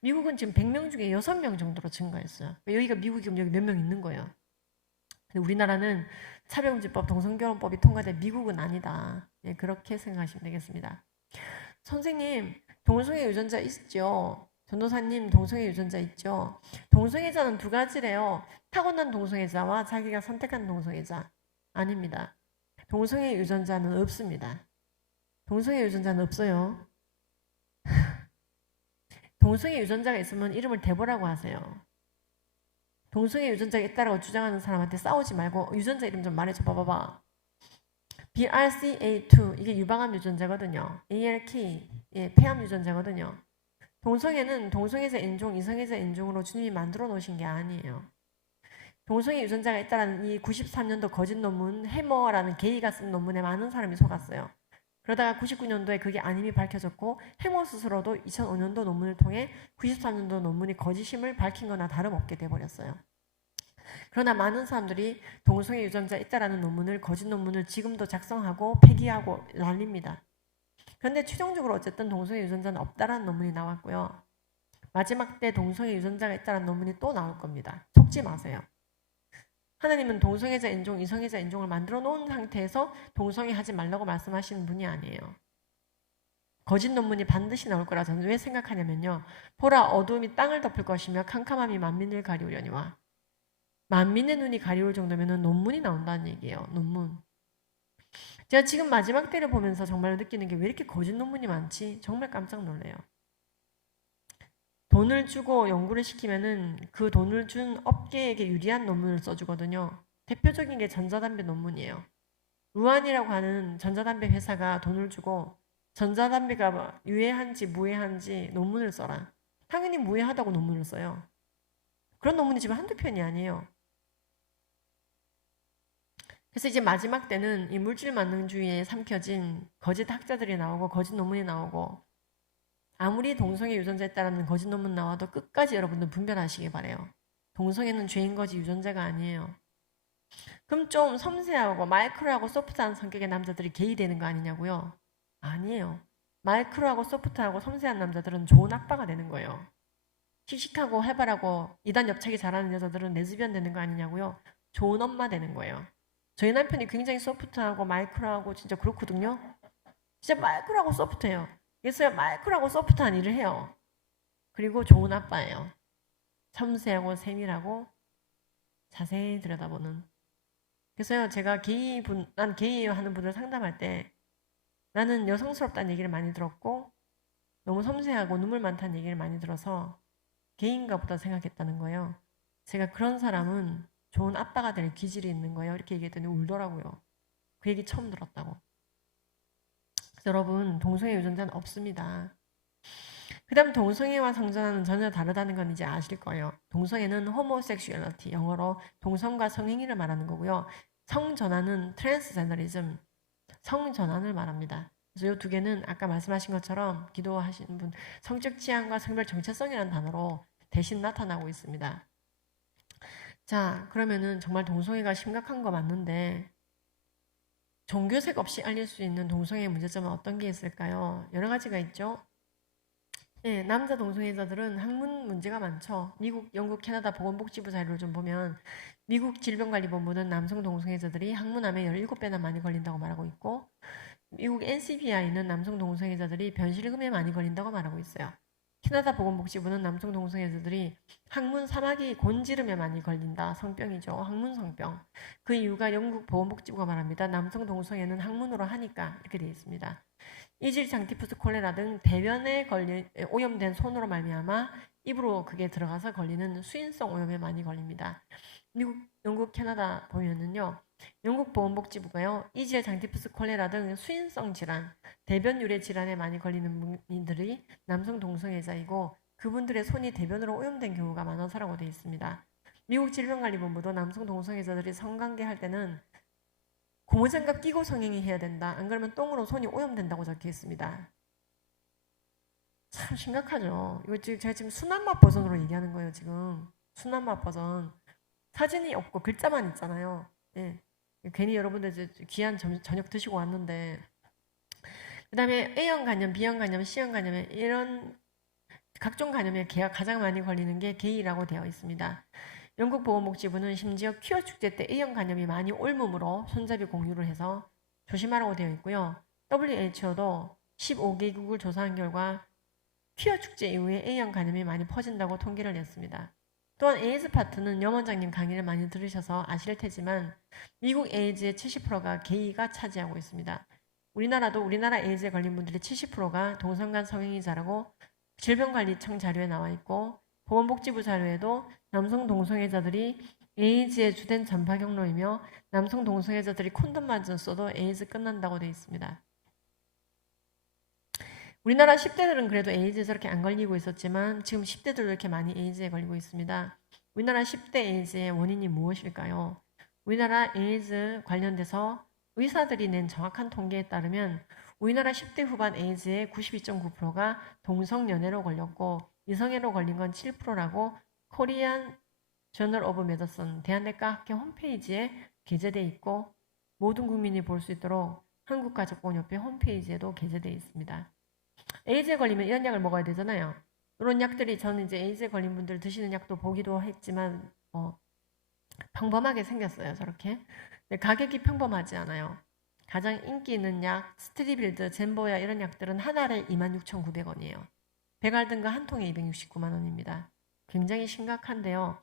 미국은 지금 100명 중에 6명 정도로 증가했어요. 여기가 미국이면 여기 몇 명 있는 거예요. 근데 우리나라는 차별금지법, 동성결혼법이 통과된 미국은 아니다. 예, 그렇게 생각하시면 되겠습니다. 선생님, 동성애 유전자 있죠? 전도사님, 동성애 유전자 있죠? 동성애자는 두 가지래요. 타고난 동성애자와 자기가 선택한 동성애자. 아닙니다. 동성애 유전자는 없습니다. 동성애 유전자는 없어요. 동성애 유전자가 있으면 이름을 대보라고 하세요. 동성애 유전자가 있다라고 주장하는 사람한테 싸우지 말고 유전자 이름 좀 말해줘 봐봐봐. BRCA2 이게 유방암 유전자거든요. ALK 폐암 유전자거든요. 동성애는 동성애자 인종, 이성애자 인종으로 주님이 만들어 놓으신 게 아니에요. 동성애 유전자가 있다라는 이 93년도 거짓 논문 해머라는 게이가 쓴 논문에 많은 사람이 속았어요. 그러다가 99년도에 그게 아님이 밝혀졌고 해머 스스로도 2005년도 논문을 통해 93년도 논문이 거짓임을 밝힌 거나 다름없게 돼버렸어요. 그러나 많은 사람들이 동성애 유전자 있다라는 논문을 거짓 논문을 지금도 작성하고 폐기하고 날립니다. 그런데 최종적으로 어쨌든 동성애 유전자는 없다라는 논문이 나왔고요. 마지막 때 동성애 유전자가 있다라는 논문이 또 나올 겁니다. 속지 마세요. 하나님은 동성애자 인종, 이성애자 인종을 만들어 놓은 상태에서 동성애 하지 말라고 말씀하시는 분이 아니에요. 거짓 논문이 반드시 나올 거라 저는 왜 생각하냐면요. 보라 어두움이 땅을 덮을 것이며 캄캄함이 만민을 가리우려니와. 만민의 눈이 가리울 정도면 논문이 나온다는 얘기예요. 논문. 제가 지금 마지막 때를 보면서 정말 느끼는 게 왜 이렇게 거짓 논문이 많지? 정말 깜짝 놀래요. 돈을 주고 연구를 시키면은 그 돈을 준 업계에게 유리한 논문을 써주거든요. 대표적인 게 전자담배 논문이에요. 루안이라고 하는 전자담배 회사가 돈을 주고 전자담배가 유해한지 무해한지 논문을 써라. 당연히 무해하다고 논문을 써요. 그런 논문이 지금 한두 편이 아니에요. 그래서 이제 마지막 때는 이 물질 만능주의에 삼켜진 거짓 학자들이 나오고 거짓 논문이 나오고 아무리 동성애 유전자에 따르는 거짓 논문 나와도 끝까지 여러분들 분별하시기 바래요. 동성애는 죄인 거지 유전자가 아니에요. 그럼 좀 섬세하고 마이크로하고 소프트한 성격의 남자들이 게이 되는 거 아니냐고요? 아니에요. 마이크로하고 소프트하고 섬세한 남자들은 좋은 아빠가 되는 거예요. 씩씩하고 활발하고 이단 엽차기 잘하는 여자들은 레즈비언 되는 거 아니냐고요? 좋은 엄마 되는 거예요. 저희 남편이 굉장히 소프트하고 마이크로하고 진짜 그렇거든요. 진짜 마이크로하고 소프트해요. 그래서 마이크로하고 소프트한 일을 해요. 그리고 좋은 아빠예요. 섬세하고 세밀하고 자세히 들여다보는. 그래서요, 제가 난 게이 하는 분들 상담할 때 나는 여성스럽다는 얘기를 많이 들었고 너무 섬세하고 눈물 많다는 얘기를 많이 들어서 게이인가 보다 생각했다는 거예요. 제가 그런 사람은 좋은 아빠가 될 기질이 있는 거예요. 이렇게 얘기했더니 울더라고요. 그 얘기 처음 들었다고. 여러분, 동성애 유전자는 없습니다. 그 다음 동성애와 성전환은 전혀 다르다는 건 이제 아실 거예요. 동성애는 호모섹슈얼리티, 영어로 동성과 성행위를 말하는 거고요. 성전환은 트랜스젠더리즘, 성전환을 말합니다. 그래서 이 두 개는 아까 말씀하신 것처럼 기도하시는 분, 성적 취향과 성별 정체성이라는 단어로 대신 나타나고 있습니다. 자, 그러면은 정말 동성애가 심각한 거 맞는데 종교색 없이 알릴 수 있는 동성애의 문제점은 어떤 게 있을까요? 여러 가지가 있죠. 네, 남자 동성애자들은 학문 문제가 많죠. 미국, 영국, 캐나다 보건복지부 자료를 좀 보면 미국 질병관리본부는 남성 동성애자들이 항문암에 17배나 많이 걸린다고 말하고 있고 미국 NCBI는 남성 동성애자들이 변실금에 많이 걸린다고 말하고 있어요. 캐나다 보건복지부는 남성 동성애자들이 항문 사마귀 곤지름에 많이 걸린다. 성병이죠. 항문 성병. 그 이유가 영국 보건복지부가 말합니다. 남성 동성애는 항문으로 하니까 이렇게 되어 있습니다. 이질 장티푸스 콜레라 등 대변에 오염된 손으로 말미암아 입으로 그게 들어가서 걸리는 수인성 오염에 많이 걸립니다. 미국, 영국, 캐나다 보면은요. 영국 보건복지부가요. 이질 장티푸스 콜레라 등 수인성 질환, 대변 유래 질환에 많이 걸리는 분들이 남성 동성애자이고 그분들의 손이 대변으로 오염된 경우가 많아서라고 되어 있습니다. 미국 질병관리본부도 남성 동성애자들이 성관계 할 때는 고무장갑 끼고 성행위 해야 된다. 안 그러면 똥으로 손이 오염된다고 적혀 있습니다. 참 심각하죠. 이거 제가 지금 순한맛 버전으로 얘기하는 거예요. 지금 순한맛 버전. 사진이 없고 글자만 있잖아요. 예. 괜히 여러분들 이제 귀한 저녁 드시고 왔는데 그 다음에 A형 간염, B형 간염, C형 간염에 이런 각종 간염에 가장 많이 걸리는 게 게이라고 되어 있습니다. 영국 보건복지부는 심지어 퀴어 축제 때 A형 간염이 많이 옮음으로 손잡이 공유를 해서 조심하라고 되어 있고요. WHO도 15개국을 조사한 결과 퀴어 축제 이후에 A형 간염이 많이 퍼진다고 통계를 냈습니다. 또한 에이즈 파트는 염 원장님 강의를 많이 들으셔서 아실 테지만 미국 에이즈의 70%가 게이가 차지하고 있습니다. 우리나라도 우리나라 에이즈에 걸린 분들의 70%가 동성간 성행위자라고 질병관리청 자료에 나와 있고 보건복지부 자료에도 남성 동성애자들이 에이즈의 주된 전파 경로이며 남성 동성애자들이 콘돔만 써도 에이즈 끝난다고 되어 있습니다. 우리나라 10대들은 그래도 에이즈에 저렇게 안 걸리고 있었지만 지금 10대들도 이렇게 많이 에이즈에 걸리고 있습니다. 우리나라 10대 에이즈의 원인이 무엇일까요? 우리나라 에이즈 관련돼서 의사들이 낸 정확한 통계에 따르면 우리나라 10대 후반 에이즈의 92.9%가 동성연애로 걸렸고 이성애로 걸린 건 7%라고 코리안 저널 오브 메디슨 대한내과학회 홈페이지에 게재되어 있고 모든 국민이 볼 수 있도록 한국가족보험협회 홈페이지에도 게재되어 있습니다. 에이즈에 걸리면 이런 약을 먹어야 되잖아요. 이런 약들이 저는 이제 에이즈에 걸린 분들 드시는 약도 보기도 했지만 평범하게 생겼어요. 저렇게. 근데 가격이 평범하지 않아요. 가장 인기 있는 약, 스트리빌드, 젠보야 이런 약들은 한 알에 26,900원이에요. 백알등가 한 통에 269만 원입니다. 굉장히 심각한데요.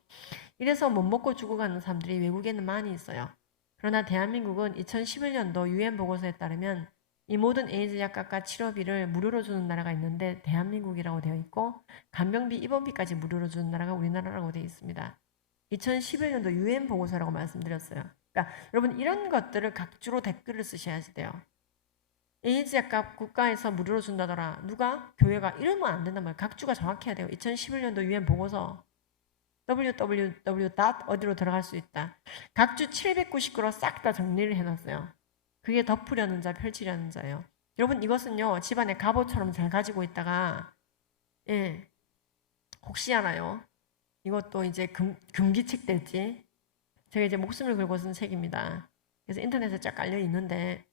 이래서 못 먹고 죽어가는 사람들이 외국에는 많이 있어요. 그러나 대한민국은 2011년도 유엔 보고서에 따르면 이 모든 에이즈 약값과 치료비를 무료로 주는 나라가 있는데 대한민국이라고 되어 있고 간병비, 입원비까지 무료로 주는 나라가 우리나라라고 되어 있습니다. 2011년도 유엔 보고서라고 말씀드렸어요. 그러니까 여러분 이런 것들을 각주로 댓글을 쓰셔야지 돼요. 에이즈 약값 국가에서 무료로 준다더라. 누가? 교회가. 이러면 안 된단 말이에요. 각주가 정확해야 돼요. 2011년도 유엔 보고서 www. 어디로 들어갈 수 있다. 각주 799로 싹 다 정리를 해놨어요. 그게 덮으려는 자, 펼치려는 자예요. 여러분 이것은요. 집안에 갑옷처럼 잘 가지고 있다가 혹시 알아요. 이것도 이제 금기책 될지. 제가 이제 목숨을 걸고 쓴 책입니다. 그래서 인터넷에 쫙 깔려 있는데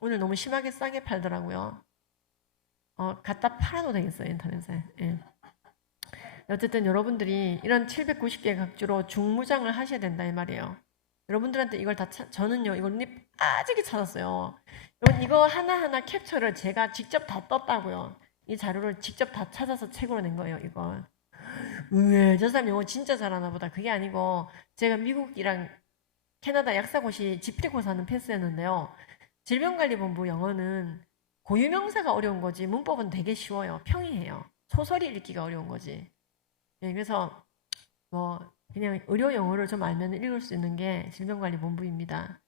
오늘 너무 심하게 싸게 팔더라고요. 갖다 팔아도 되겠어요, 인터넷에. 예. 어쨌든 여러분들이 이런 790개 각주로 중무장을 하셔야 된다 이 말이에요. 여러분들한테 이걸 저는요, 이걸 빠지게 찾았어요. 여러분 이거 하나하나 캡처를 제가 직접 다 떴다고요. 이 자료를 직접 다 찾아서 책으로 낸 거예요, 이거. 저 사람 영어 진짜 잘하나 보다. 그게 아니고 제가 미국이랑 캐나다 약사고시 지필고사는 패스했는데요. 질병관리본부 영어는 고유명사가 어려운 거지 문법은 되게 쉬워요. 평이해요. 소설이 읽기가 어려운 거지. 그래서 그냥 의료 영어를 좀 알면 읽을 수 있는 게 질병관리본부입니다.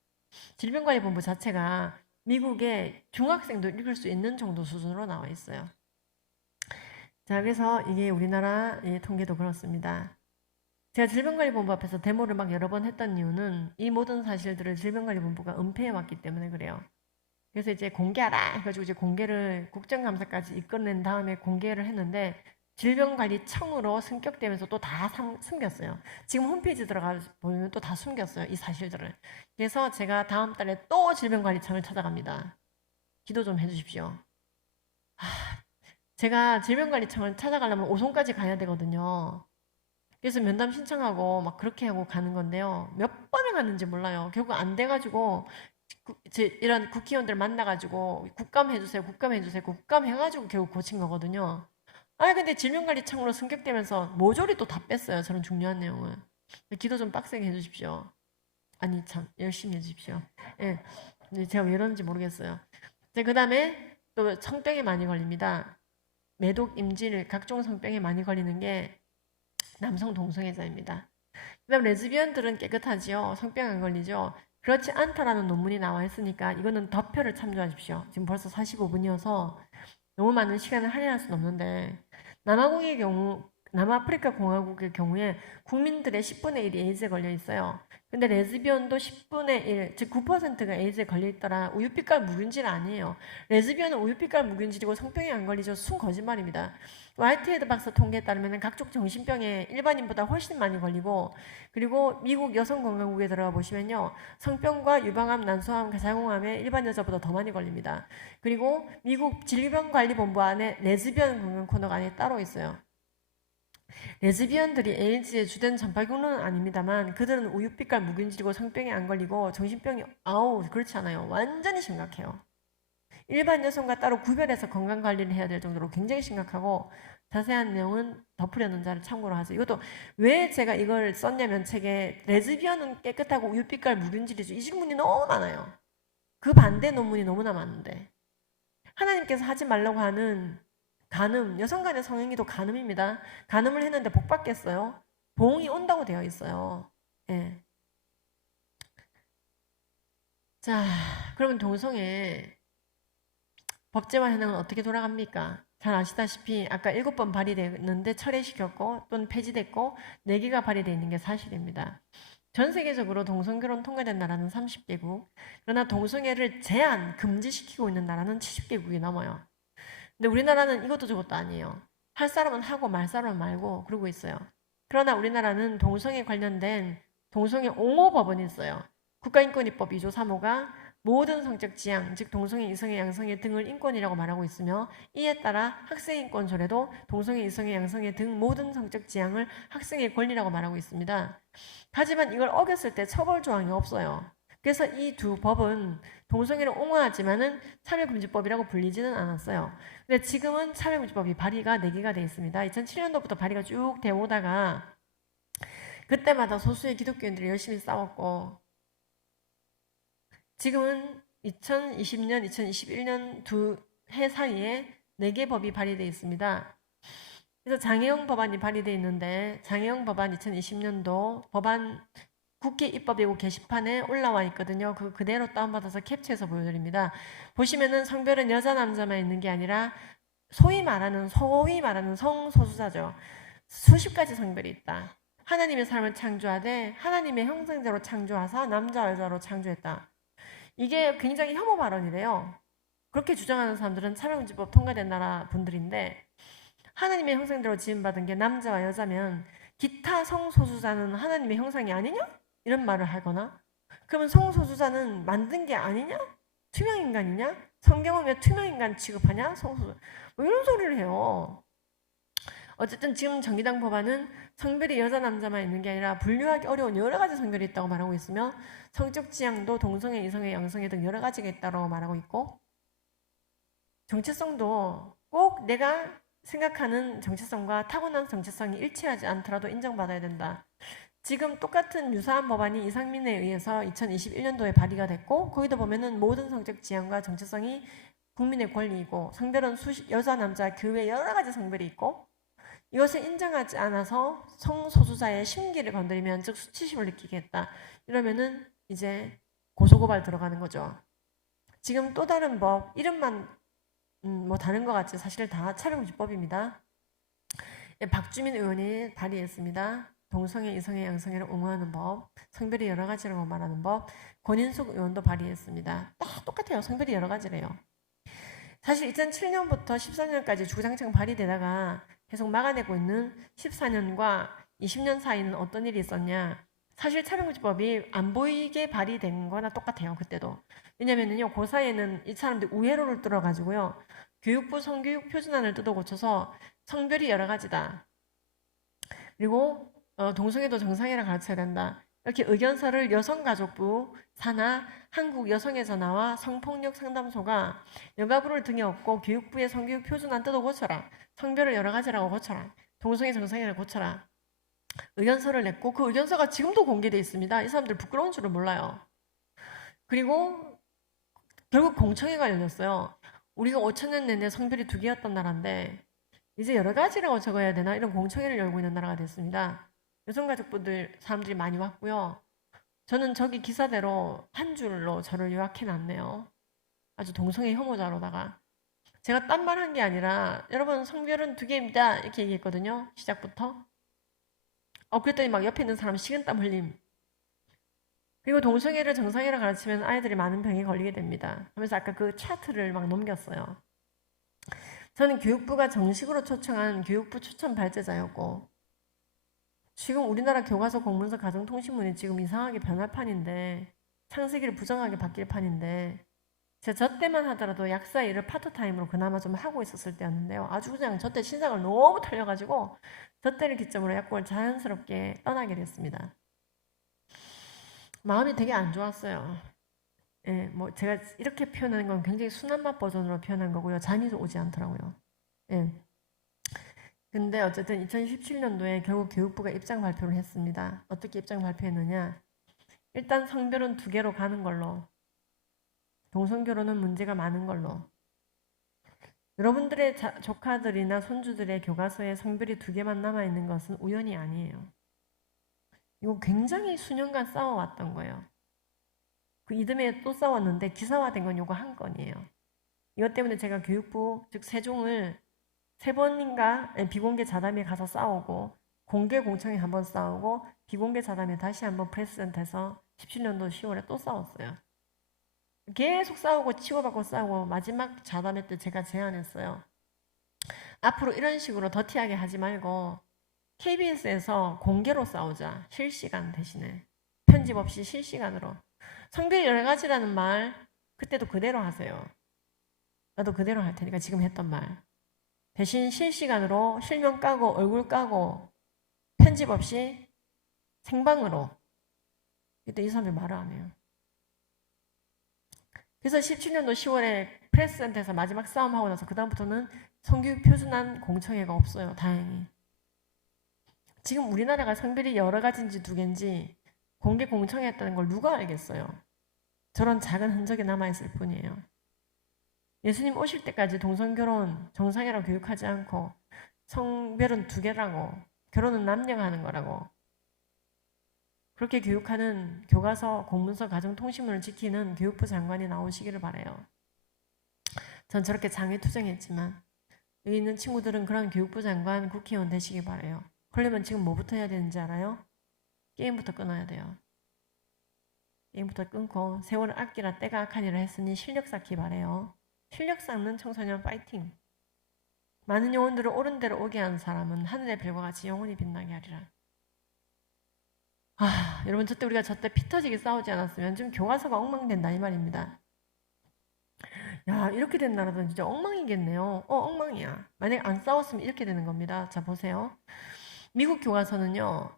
질병관리본부 자체가 미국의 중학생도 읽을 수 있는 정도 수준으로 나와 있어요. 자, 그래서 이게 우리나라의 통계도 그렇습니다. 제가 질병관리본부 앞에서 데모를 막 여러 번 했던 이유는 이 모든 사실들을 질병관리본부가 은폐해왔기 때문에 그래요. 그래서 이제 공개하라 해가지고 이제 공개를 국정감사까지 이끌어낸 다음에 공개를 했는데 질병관리청으로 승격되면서 또 다 숨겼어요. 지금 홈페이지 들어가 보면 또 다 숨겼어요. 이 사실들을. 그래서 제가 다음 달에 또 질병관리청을 찾아갑니다. 기도 좀 해주십시오. 제가 질병관리청을 찾아가려면 오송까지 가야 되거든요. 그래서 면담 신청하고 막 그렇게 하고 가는 건데요. 몇 번을 갔는지 몰라요. 결국 안 돼가지고 이런 국회의원들 만나가지고 국감 해주세요, 국감 해주세요, 국감 해가지고 결국 고친 거거든요. 근데 질병관리청으로 승격되면서 모조리 또 다 뺐어요. 저런 중요한 내용을. 기도 좀 빡세게 해주십시오. 아니 참 열심히 해주십시오. 예, 제가 왜 이러는지 모르겠어요. 그 다음에 또 성병에 많이 걸립니다. 매독, 임질, 각종 성병에 많이 걸리는 게 남성 동성애자입니다. 그 다음 레즈비언들은 깨끗하지요. 성병 안 걸리죠. 그렇지 않다라는 논문이 나와 있으니까 이거는 덧표를 참조하십시오. 지금 벌써 45분이어서 너무 많은 시간을 할애할 수는 없는데 남아공의 경우 남아프리카 공화국의 경우에 국민들의 10분의 1이 에이즈에 걸려 있어요. 근데 레즈비언도 10분의 1, 즉 9%가 에이즈에 걸려 있더라. 우유빛깔 묵은질 아니에요. 레즈비언은 우유빛깔 묵은질이고 성병이 안 걸리죠. 순 거짓말입니다. 화이트헤드 박사 통계에 따르면 각종 정신병에 일반인보다 훨씬 많이 걸리고, 그리고 미국 여성건강국에 들어가 보시면요, 성병과 유방암, 난소암, 가사공암에 일반 여자보다 더 많이 걸립니다. 그리고 미국 질병관리본부 안에 레즈비언 건강 코너가 안에 따로 있어요. 레즈비언들이 에이즈의 주된 전파 경로는 아닙니다만 그들은 우유빛깔 묵은질이고 성병에 안 걸리고 정신병이 그렇지 않아요. 완전히 심각해요. 일반 여성과 따로 구별해서 건강관리를 해야 될 정도로 굉장히 심각하고, 자세한 내용은 덧푸려는 자를 참고로 하세요. 이것도 왜 제가 이걸 썼냐면 책에 레즈비언은 깨끗하고 우유빛깔 묵은질이죠. 이 질문이 너무 많아요. 그 반대 논문이 너무나 많은데 하나님께서 하지 말라고 하는 간음, 여성 간의 성행위도 간음입니다. 간음을 했는데 복 받겠어요? 보응이 온다고 되어 있어요. 예. 자, 그러면 동성애 법제화 현황은 어떻게 돌아갑니까? 잘 아시다시피 아까 7번 발의됐는데 철회시켰고 또는 폐지됐고 4개가 발의되어 있는 게 사실입니다. 전 세계적으로 동성결혼 통과된 나라는 30개국, 그러나 동성애를 제한, 금지시키고 있는 나라는 70개국이 넘어요. 근데 우리나라는 이것도 저것도 아니에요. 할 사람은 하고 말 사람은 말고 그러고 있어요. 그러나 우리나라는 동성애 관련된 동성애 옹호법원이 있어요. 국가인권위법 2조 3호가 모든 성적 지향, 즉 동성애, 이성애, 양성애 등을 인권이라고 말하고 있으며, 이에 따라 학생인권조례도 동성애, 이성애, 양성애 등 모든 성적 지향을 학생의 권리라고 말하고 있습니다. 하지만 이걸 어겼을 때 처벌 조항이 없어요. 그래서 이 두 법은 동성애를 옹호하지만은 차별금지법이라고 불리지는 않았어요. 근데 지금은 차별금지법이 발의가 4개가 되어 있습니다. 2007년도부터 발의가 쭉 되어 오다가 그때마다 소수의 기독교인들이 열심히 싸웠고, 지금은 2020년, 2021년 두 해 사이에 4개 법이 발의되어 있습니다. 그래서 장애형 법안이 발의되어 있는데, 장애형 법안 2020년도 법안 국회 입법예고 게시판에 올라와 있거든요. 그거 그대로 다운받아서 캡처해서 보여드립니다. 보시면은 성별은 여자 남자만 있는 게 아니라 소위 말하는 성소수자죠. 수십 가지 성별이 있다. 하나님의 사람을 창조하되 하나님의 형상대로 창조하사 남자 여자로 창조했다. 이게 굉장히 혐오 발언이래요. 그렇게 주장하는 사람들은 차별금지법 통과된 나라 분들인데, 하나님의 형상대로 지음받은 게 남자와 여자면 기타 성소수자는 하나님의 형상이 아니냐? 이런 말을 하거나, 그러면 성소수자는 만든 게 아니냐? 투명인간이냐? 성경은 왜 투명인간 취급하냐? 성소수자. 뭐 이런 소리를 해요. 어쨌든 지금 정의당 법안은 성별이 여자 남자만 있는 게 아니라 분류하기 어려운 여러 가지 성별이 있다고 말하고 있으며, 성적 지향도 동성애, 이성애, 양성애 등 여러 가지가 있다고 말하고 있고, 정체성도 꼭 내가 생각하는 정체성과 타고난 정체성이 일치하지 않더라도 인정받아야 된다. 지금 똑같은 유사한 법안이 이상민에 의해서 2021년도에 발의가 됐고, 거기도 보면은 모든 성적 지향과 정체성이 국민의 권리이고, 성별은 여자 남자 그 외 여러 가지 성별이 있고, 이것을 인정하지 않아서 성소수자의 심기를 건드리면, 즉 수치심을 느끼겠다, 이러면은 이제 고소고발 들어가는 거죠. 지금 또 다른 법, 이름만 뭐 다른 것 같지 사실 다 차별금지법입니다. 박주민 의원이 발의했습니다. 동성애, 이성애, 양성애를 옹호하는 법, 성별이 여러 가지라고 말하는 법. 권인숙 의원도 발의했습니다. 다 똑같아요. 성별이 여러 가지래요. 사실 2007년부터 14년까지 주구장창 발의되다가 계속 막아내고 있는 14년과 20년 사이는 어떤 일이 있었냐? 사실 차별금지법이 안 보이게 발의된 거나 똑같아요. 그때도. 왜냐면은요, 그 사이에는 이 사람들 우회로를 뚫어가지고요, 교육부 성교육 표준안을 뜯어 고쳐서 성별이 여러 가지다. 그리고 동성애도 정상이라 가르쳐야 된다. 이렇게 의견서를 여성가족부 산하 한국여성의전화와 성폭력 상담소가 여가부를 등에 업고 교육부의 성교육 표준안 뜯어 고쳐라. 성별을 여러 가지라고 고쳐라. 동성애 정상이라고 고쳐라. 의견서를 냈고 그 의견서가 지금도 공개되어 있습니다. 이 사람들 부끄러운 줄은 몰라요. 그리고 결국 공청회가 열렸어요. 우리가 5천년 내내 성별이 두 개였던 나라인데 이제 여러 가지라고 적어야 되나 이런 공청회를 열고 있는 나라가 됐습니다. 여성가족부들 사람들이 많이 왔고요. 저는 저기 기사대로 한 줄로 저를 요약해놨네요. 아주 동성애 혐오자로다가. 제가 딴 말 한 게 아니라 여러분 성별은 두 개입니다 이렇게 얘기했거든요. 시작부터. 그랬더니 막 옆에 있는 사람 식은땀 흘림. 그리고 동성애를 정상이라 가르치면 아이들이 많은 병에 걸리게 됩니다. 하면서 아까 그 차트를 막 넘겼어요. 저는 교육부가 정식으로 초청한 교육부 추천 발제자였고 지금 우리나라 교과서 공문서 가정통신문이 지금 이상하게 변할 판인데 창세기를 부정하게 바뀔 판인데 제가 저 때만 하더라도 약사 일을 파트타임으로 그나마 좀 하고 있었을 때였는데요. 아주 그냥 저 때 신상을 너무 털려가지고 저 때를 기점으로 약국을 자연스럽게 떠나게 됐습니다. 마음이 되게 안 좋았어요. 예, 뭐 제가 이렇게 표현하는 건 굉장히 순한 맛 버전으로 표현한 거고요. 잠이 오지 않더라고요. 예. 근데 어쨌든 2017년도에 결국 교육부가 입장 발표를 했습니다. 어떻게 입장 발표했느냐? 일단 성별은 두 개로 가는 걸로. 동성결혼은 문제가 많은 걸로. 여러분들의 조카들이나 손주들의 교과서에 성별이 두 개만 남아있는 것은 우연이 아니에요. 이거 굉장히 수년간 싸워왔던 거예요. 그 이듬해 또 싸웠는데 기사화된 건 요거 한 건이에요. 이것 때문에 제가 교육부, 즉 세종을 세 번인가 비공개 자담에 가서 싸우고 공개 공청회 한번 싸우고 비공개 자담에 다시 한번 프레스센터에서 17년도 10월에 또 싸웠어요. 계속 싸우고 치고받고 싸우고 마지막 자담회 때 제가 제안했어요. 앞으로 이런 식으로 더티하게 하지 말고 KBS에서 공개로 싸우자. 실시간 대신에. 편집 없이 실시간으로. 성별이 여러 가지라는 말 그때도 그대로 하세요. 나도 그대로 할 테니까 지금 했던 말. 대신 실시간으로 실명 까고 얼굴 까고 편집 없이 생방으로. 그때 이 사람이 말을 안 해요. 그래서 17년도 10월에 프레스센터에서 마지막 싸움하고 나서 그 다음부터는 성교육 표준안 공청회가 없어요. 다행히. 지금 우리나라가 성별이 여러 가지인지 두 개인지 공개 공청회했다는 걸 누가 알겠어요. 저런 작은 흔적이 남아있을 뿐이에요. 예수님 오실 때까지 동성결혼 정상이라고 교육하지 않고 성별은 두 개라고 결혼은 남녀가 하는 거라고 그렇게 교육하는 교과서, 공문서, 가정통신문을 지키는 교육부 장관이 나오시기를 바라요. 전 저렇게 장외투쟁했지만 여기 있는 친구들은 그런 교육부 장관, 국회의원 되시기 바라요. 그러려면 지금 뭐부터 해야 되는지 알아요? 게임부터 끊어야 돼요. 게임부터 끊고 세월을 아끼라 때가 악하니라 했으니 실력 쌓기 바라요. 실력 쌓는 청소년 파이팅. 많은 영혼들을 옳은 대로 오게 한 사람은 하늘의 별과 같이 영원히 빛나게 하리라. 여러분 우리가 저때 피 터지게 싸우지 않았으면 지금 교과서가 엉망된다 이 말입니다. 야, 이렇게 된 나라도 진짜 엉망이겠네요. 엉망이야. 만약에 안 싸웠으면 이렇게 되는 겁니다. 자, 보세요. 미국 교과서는요,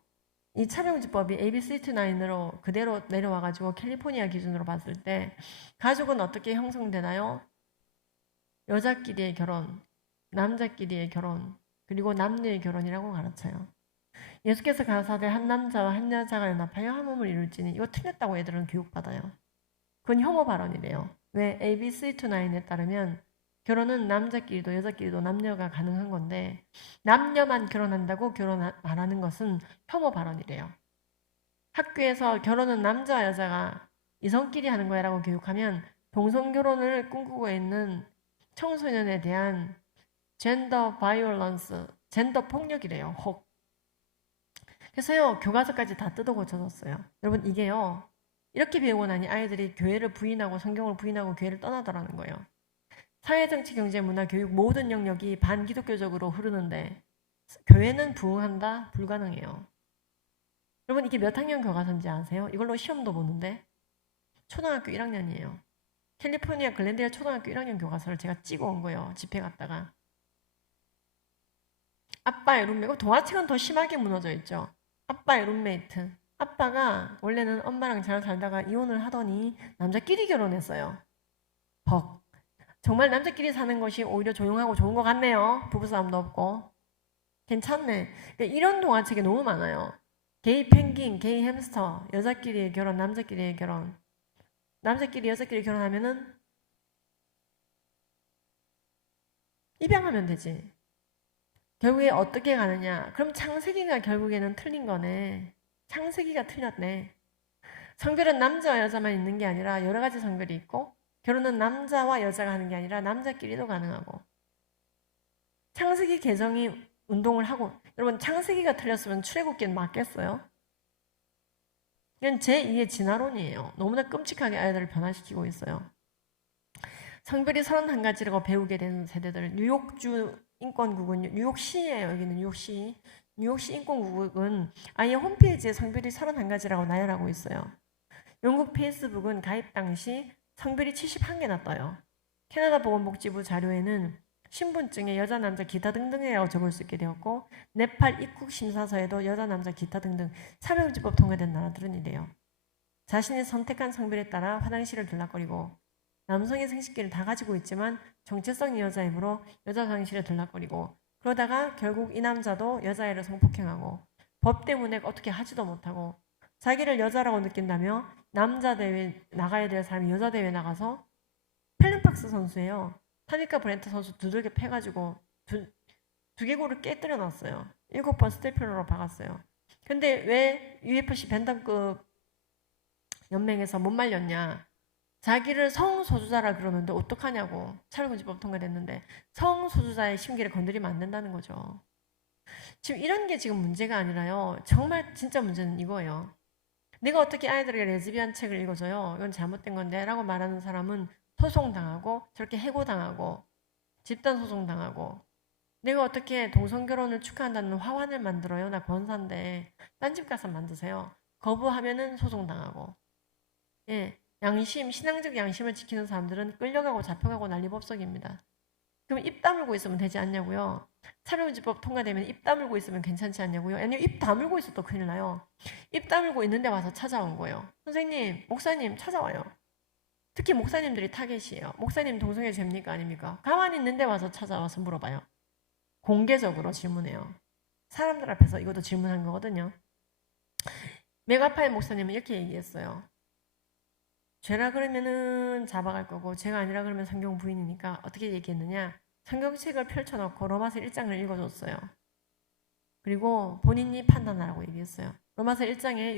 이 차별금지법이 AB329으로 그대로 내려와가지고 캘리포니아 기준으로 봤을 때 가족은 어떻게 형성되나요? 여자끼리의 결혼, 남자끼리의 결혼, 그리고 남녀의 결혼이라고 가르쳐요. 예수께서 가라사대 한 남자와 한 여자가 연합하여 한 몸을 이룰지니 이거 틀렸다고 애들은 교육받아요. 그건 혐오 발언이래요. 왜? AB329에 따르면 결혼은 남자끼리도 여자끼리도 남녀가 가능한 건데 남녀만 결혼한다고 결혼 안 하는 것은 혐오 발언이래요. 학교에서 결혼은 남자와 여자가 이성끼리 하는 거야 라고 교육하면 동성결혼을 꿈꾸고 있는 청소년에 대한 젠더 바이올런스, 젠더 폭력이래요. 혹. 그래서요, 교과서까지 다 뜯어 고쳐졌어요. 여러분, 이게요, 이렇게 배우고 나니 아이들이 교회를 부인하고 성경을 부인하고 교회를 떠나더라는 거예요. 사회, 정치, 경제, 문화, 교육 모든 영역이 반기독교적으로 흐르는데 교회는 부흥한다? 불가능해요. 여러분 이게 몇 학년 교과서인지 아세요? 이걸로 시험도 보는데 초등학교 1학년이에요. 캘리포니아 글렌데일 초등학교 1학년 교과서를 제가 찍어 온 거예요. 집회 갔다가. 아빠의 룸메이트, 동화책은 더 심하게 무너져 있죠. 아빠의 룸메이트. 아빠가 원래는 엄마랑 잘 살다가 이혼을 하더니 남자끼리 결혼했어요. 벅. 정말 남자끼리 사는 것이 오히려 조용하고 좋은 것 같네요. 부부싸움도 없고. 괜찮네. 그러니까 이런 동화책이 너무 많아요. 게이 펭귄, 게이 햄스터, 여자끼리의 결혼, 남자끼리의 결혼. 남자끼리 여자끼리 결혼하면은 입양하면 되지. 결국에 어떻게 가느냐? 그럼 창세기가 결국에는 틀린 거네. 창세기가 틀렸네. 성별은 남자와 여자만 있는 게 아니라 여러 가지 성별이 있고 결혼은 남자와 여자가 하는 게 아니라 남자끼리도 가능하고 창세기 개정이 운동을 하고 여러분 창세기가 틀렸으면 출애굽기는 맞겠어요? 이건 제2의 진화론이에요. 너무나 끔찍하게 아이들을 변화시키고 있어요. 성별이 31가지라고 배우게 된 세대들 뉴욕주 인권국은 뉴욕시예요. 여기는 뉴욕시. 뉴욕시 인권국은 아예 홈페이지에 성별이 31가지라고 나열하고 있어요. 영국 페이스북은 가입 당시 성별이 71개나 떠요. 캐나다 보건복지부 자료에는 신분증에 여자, 남자, 기타 등등이라고 적을 수 있게 되었고 네팔 입국 심사서에도 여자, 남자, 기타 등등 차별금지법 통과된 나라들은 이래요. 자신이 선택한 성별에 따라 화장실을 들락거리고 남성의 생식기를 다 가지고 있지만 정체성이 여자이므로 여자 화장실에 들락거리고 그러다가 결국 이 남자도 여자애를 성폭행하고 법 때문에 어떻게 하지도 못하고 자기를 여자라고 느낀다며 남자 대회 나가야 될 사람이 여자 대회 나가서 펠린박스 선수예요. 타니카 브렌트 선수 두들겨 패가지고 두개골을 깨뜨려 놨어요. 7번 스테이플러로 박았어요. 근데 왜 UFC 벤담급 연맹에서 못 말렸냐? 자기를 성소수자라 그러는데 어떡하냐고. 차별금지법 통과됐는데 성소수자의 심기를 건드리면 안 된다는 거죠. 지금 이런 게 지금 문제가 아니라요. 정말 진짜 문제는 이거예요. 내가 어떻게 아이들에게 레즈비안 책을 읽어줘요? 이건 잘못된 건데 라고 말하는 사람은 소송당하고 저렇게 해고당하고 집단 소송당하고 내가 어떻게 동성결혼을 축하한다는 화환을 만들어요? 나 권사인데 딴 집 가서 만드세요. 거부하면은 소송당하고 예, 양심, 신앙적 양심을 지키는 사람들은 끌려가고 잡혀가고 난리법석입니다. 그럼 입 다물고 있으면 되지 않냐고요? 차별금지법 통과되면 입 다물고 있으면 괜찮지 않냐고요? 아니요, 입 다물고 있어도 큰일 나요. 입 다물고 있는데 와서 찾아온 거예요. 선생님, 목사님 찾아와요. 특히 목사님들이 타겟이에요. 목사님 동성애 죄입니까? 아닙니까? 가만히 있는데 와서 찾아와서 물어봐요. 공개적으로 질문해요. 사람들 앞에서 이것도 질문한 거거든요. 메가파의 목사님은 이렇게 얘기했어요. 죄라 그러면은 잡아갈 거고 죄가 아니라 그러면 성경 부인이니까 어떻게 얘기했느냐? 성경책을 펼쳐놓고 로마서 1장을 읽어줬어요. 그리고 본인이 판단하라고 얘기했어요. 로마서 1장에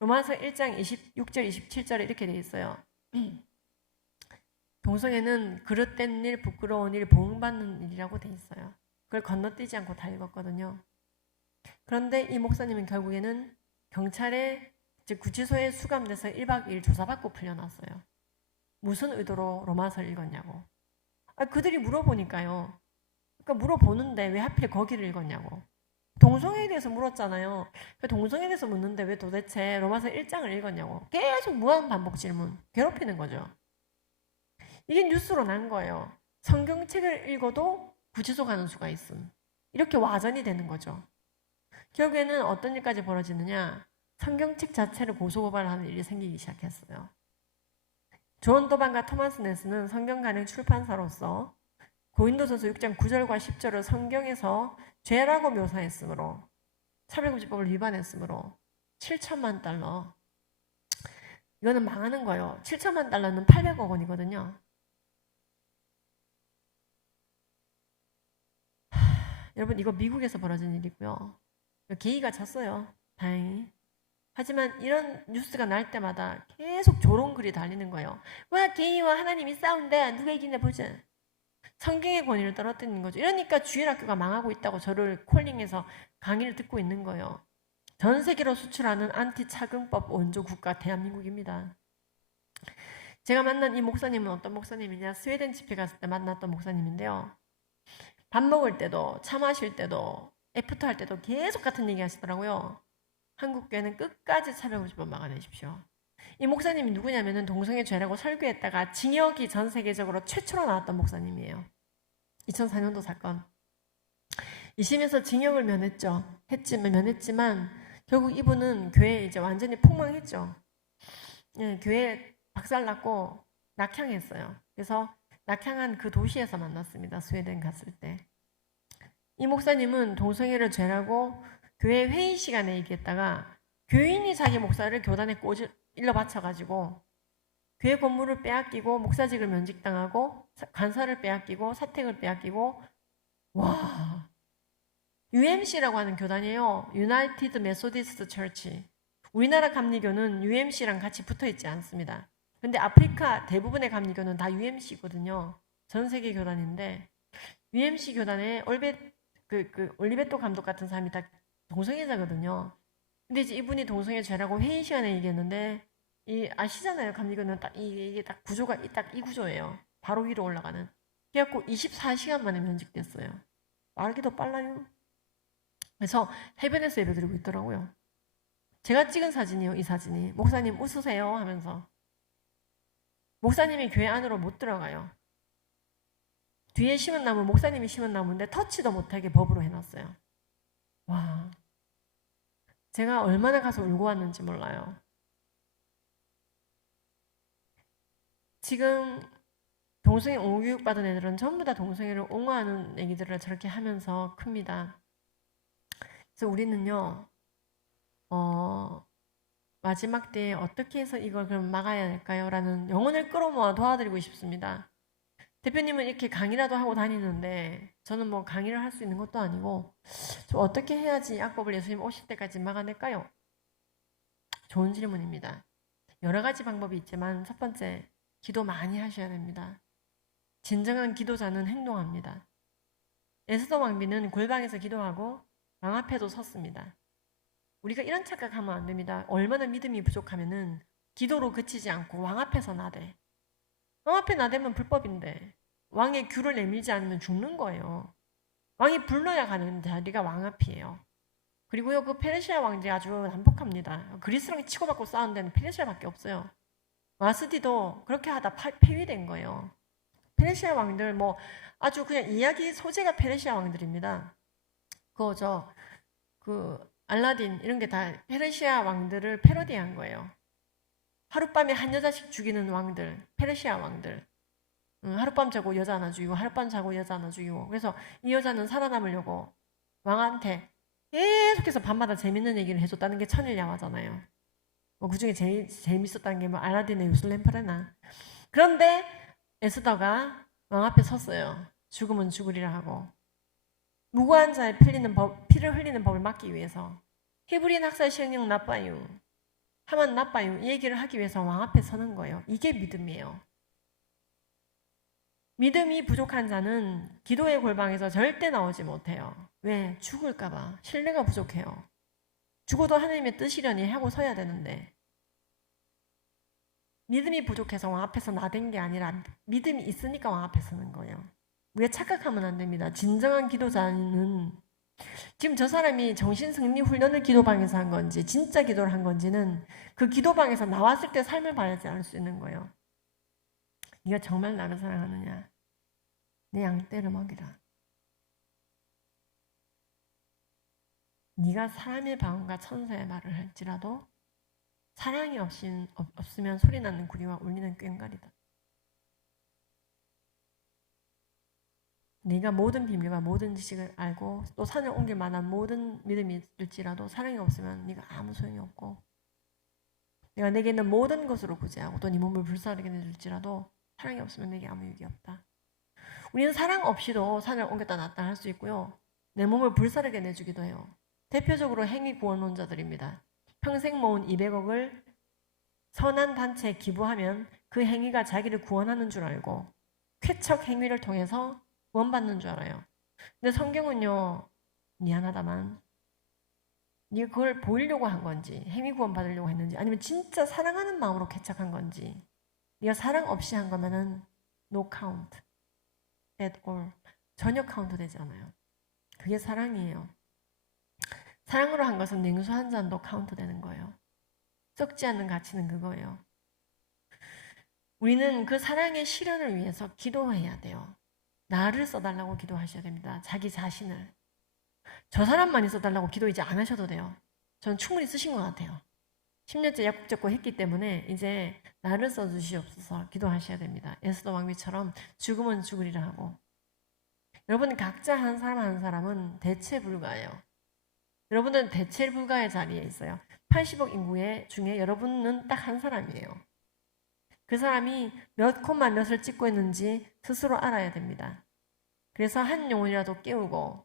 로마서 1장 26절 27절에 이렇게 돼 있어요. 동성애는 그릇된 일, 부끄러운 일, 보응받는 일이라고 돼 있어요. 그걸 건너뛰지 않고 다 읽었거든요. 그런데 이 목사님은 결국에는 경찰에 즉 구치소에 수감돼서 1박 2일 조사받고 풀려났어요. 무슨 의도로 로마서를 읽었냐고. 그들이 물어보니까요. 그러니까 물어보는데 왜 하필 거기를 읽었냐고. 동성애에 대해서 물었잖아요. 동성애에 대해서 묻는데 왜 도대체 로마서 1장을 읽었냐고. 계속 무한 반복 질문. 괴롭히는 거죠. 이게 뉴스로 난 거예요. 성경책을 읽어도 구치소 가는 수가 있음. 이렇게 와전이 되는 거죠. 결국에는 어떤 일까지 벌어지느냐. 성경책 자체를 고소고발하는 일이 생기기 시작했어요. 존 도반과 토마스 네스는 성경 간행 출판사로서 고린도전서 6장 9절과 10절을 성경에서 죄라고 묘사했으므로 차별금지법을 위반했으므로 7천만 달러 이거는 망하는 거예요. 7천만 달러는 800억 원이거든요. 여러분 이거 미국에서 벌어진 일이고요. 게이가 졌어요. 다행히. 하지만 이런 뉴스가 날 때마다 계속 조롱글이 달리는 거예요. 와 게이와 하나님이 싸운다. 누가 이기나 보자. 성경의 권위를 떨어뜨리는 거죠. 이러니까 주일학교가 망하고 있다고 저를 콜링해서 강의를 듣고 있는 거예요. 전 세계로 수출하는 안티차근법 원조 국가 대한민국입니다. 제가 만난 이 목사님은 어떤 목사님이냐? 스웨덴 집회 갔을 때 만났던 목사님인데요. 밥 먹을 때도, 차 마실 때도, 애프터 할 때도 계속 같은 얘기 하시더라고요. 한국교회는 끝까지 450번 막아내십시오. 이 목사님이 누구냐면은 동성애 죄라고 설교했다가 징역이 전 세계적으로 최초로 나왔던 목사님이에요. 2004년도 사건. 2심에서 징역을 면했지만 결국 이분은 교회에 이제 완전히 폭망했죠. 예, 교회 박살났고 낙향했어요. 그래서 낙향한 그 도시에서 만났습니다. 스웨덴 갔을 때. 이 목사님은 동성애를 죄라고 교회 회의 시간에 얘기했다가 교인이 자기 목사를 교단에 일러 바쳐가지고 교회 건물을 빼앗기고 목사직을 면직당하고 간사를 빼앗기고 사택을 빼앗기고 와 UMC라고 하는 교단이에요. United Methodist Church. 우리나라 감리교는 UMC랑 같이 붙어있지 않습니다. 근데 아프리카 대부분의 감리교는 다 UMC거든요. 전 세계 교단인데 UMC 교단에 올리베토 감독 같은 사람이 다 동성애자거든요. 근데 이제 이분이 동성애 죄라고 회의 시간에 얘기했는데 아시잖아요. 감리교는 이게 딱 구조가 딱 이 구조예요. 바로 위로 올라가는. 그래갖고 24시간 만에 면직됐어요. 말기도 빨라요. 그래서 해변에서 예배드리고 있더라고요. 제가 찍은 사진이요. 이 사진이. 목사님 웃으세요 하면서. 목사님이 교회 안으로 못 들어가요. 뒤에 심은 나무, 목사님이 심은 나무인데 터치도 못하게 법으로 해놨어요. 와, 제가 얼마나 가서 울고 왔는지 몰라요. 지금 동성애 옹호교육 받은 애들은 전부 다 동성애를 옹호하는 얘기들을 저렇게 하면서 큽니다. 그래서 우리는요, 마지막 때에 어떻게 해서 이걸 그럼 막아야 할까요? 라는 영혼을 끌어모아 도와드리고 싶습니다. 대표님은 이렇게 강의라도 하고 다니는데 저는 뭐 강의를 할 수 있는 것도 아니고 저 어떻게 해야지 악법을 예수님 오실 때까지 막아낼까요? 좋은 질문입니다. 여러 가지 방법이 있지만 첫 번째, 기도 많이 하셔야 됩니다. 진정한 기도자는 행동합니다. 에스더 왕비는 골방에서 기도하고 왕 앞에도 섰습니다. 우리가 이런 착각하면 안 됩니다. 얼마나 믿음이 부족하면은 기도로 그치지 않고 왕 앞에서 나대. 왕 앞에 나대면 불법인데 왕의 규를 내밀지 않으면 죽는 거예요. 왕이 불러야 가는 자리가 왕 앞이에요. 그리고요, 그 페르시아 왕제 아주 난폭합니다. 그리스랑 치고받고 싸우는 데는 페르시아밖에 없어요. 마스디도 그렇게 하다 폐위된 거예요. 페르시아 왕들 뭐 아주 그냥 이야기 소재가 페르시아 왕들입니다. 알라딘 이런 게 다 페르시아 왕들을 패러디한 거예요. 하룻밤에 한 여자씩 죽이는 왕들, 페르시아 왕들. 하룻밤 자고 여자 하나 죽이고 하룻밤 자고 여자 하나 죽이고. 그래서 이 여자는 살아남으려고 왕한테 계속해서 밤마다 재밌는 얘기를 해줬다는 게 천일야화잖아요. 그 중에 제일 재밌었다는 게 뭐 알라딘의 요술램프레나. 그런데 에스더가 왕 앞에 섰어요. 죽으면 죽으리라 하고. 무고한 자의 피를 흘리는 법을 막기 위해서. 히브리인 학살 시행령 나빠요. 하만 나빠요. 이 얘기를 하기 위해서 왕 앞에 서는 거예요. 이게 믿음이에요. 믿음이 부족한 자는 기도의 골방에서 절대 나오지 못해요. 왜? 죽을까봐. 신뢰가 부족해요. 죽어도 하나님의 뜻이려니 하고 서야 되는데 믿음이 부족해서 왕 앞에서 나댄 게 아니라 믿음이 있으니까 왕 앞에 서는 거예요. 우리가 착각하면 안 됩니다. 진정한 기도자는 지금 저 사람이 정신승리 훈련을 기도방에서 한 건지 진짜 기도를 한 건지는 그 기도방에서 나왔을 때 삶을 봐야지 알 수 있는 거예요. 네가 정말 나를 사랑하느냐? 내 양떼를 먹이라. 네가 사람의 방언과 천사의 말을 할지라도 사랑이 없으면 소리나는 구리와 울리는 꽹과리다. 네가 모든 비밀과 모든 지식을 알고 또 산을 옮길 만한 모든 믿음이 있을지라도 사랑이 없으면 네가 아무 소용이 없고 내가 내게 있는 모든 것으로 구제하고 또 네 몸을 불사르게 내줄지라도 사랑이 없으면 내게 아무 유익이 없다. 우리는 사랑 없이도 산을 옮겼다 놨다 할 수 있고요. 내 몸을 불사르게 내주기도 해요. 대표적으로 행위 구원론자들입니다. 평생 모은 200억을 선한 단체에 기부하면 그 행위가 자기를 구원하는 줄 알고 쾌척 행위를 통해서 구원받는 줄 알아요. 근데 성경은요, 미안하다만 네가 그걸 보이려고 한 건지 행위 구원 받으려고 했는지 아니면 진짜 사랑하는 마음으로 쾌척한 건지 네가 사랑 없이 한 거면은 no count at all. 전혀 카운트 되지 않아요. 그게 사랑이에요. 사랑으로 한 것은 냉수 한 잔도 카운트 되는 거예요. 썩지 않는 가치는 그거예요. 우리는 그 사랑의 실현을 위해서 기도해야 돼요. 나를 써달라고 기도하셔야 됩니다. 자기 자신을. 저 사람만이 써달라고 기도 이제 안 하셔도 돼요. 저는 충분히 쓰신 것 같아요. 10년째 약국 잡고 했기 때문에 이제 나를 써주시옵소서 기도하셔야 됩니다. 에스더 왕비처럼 죽으면 죽으리라 하고. 여러분 각자 한 사람 한 사람은 대체 불가예요. 여러분은 대체 불가의 자리에 있어요. 80억 인구의 중에 여러분은 딱 한 사람이에요. 그 사람이 몇 콤마 몇을 찍고 있는지 스스로 알아야 됩니다. 그래서 한 영혼이라도 깨우고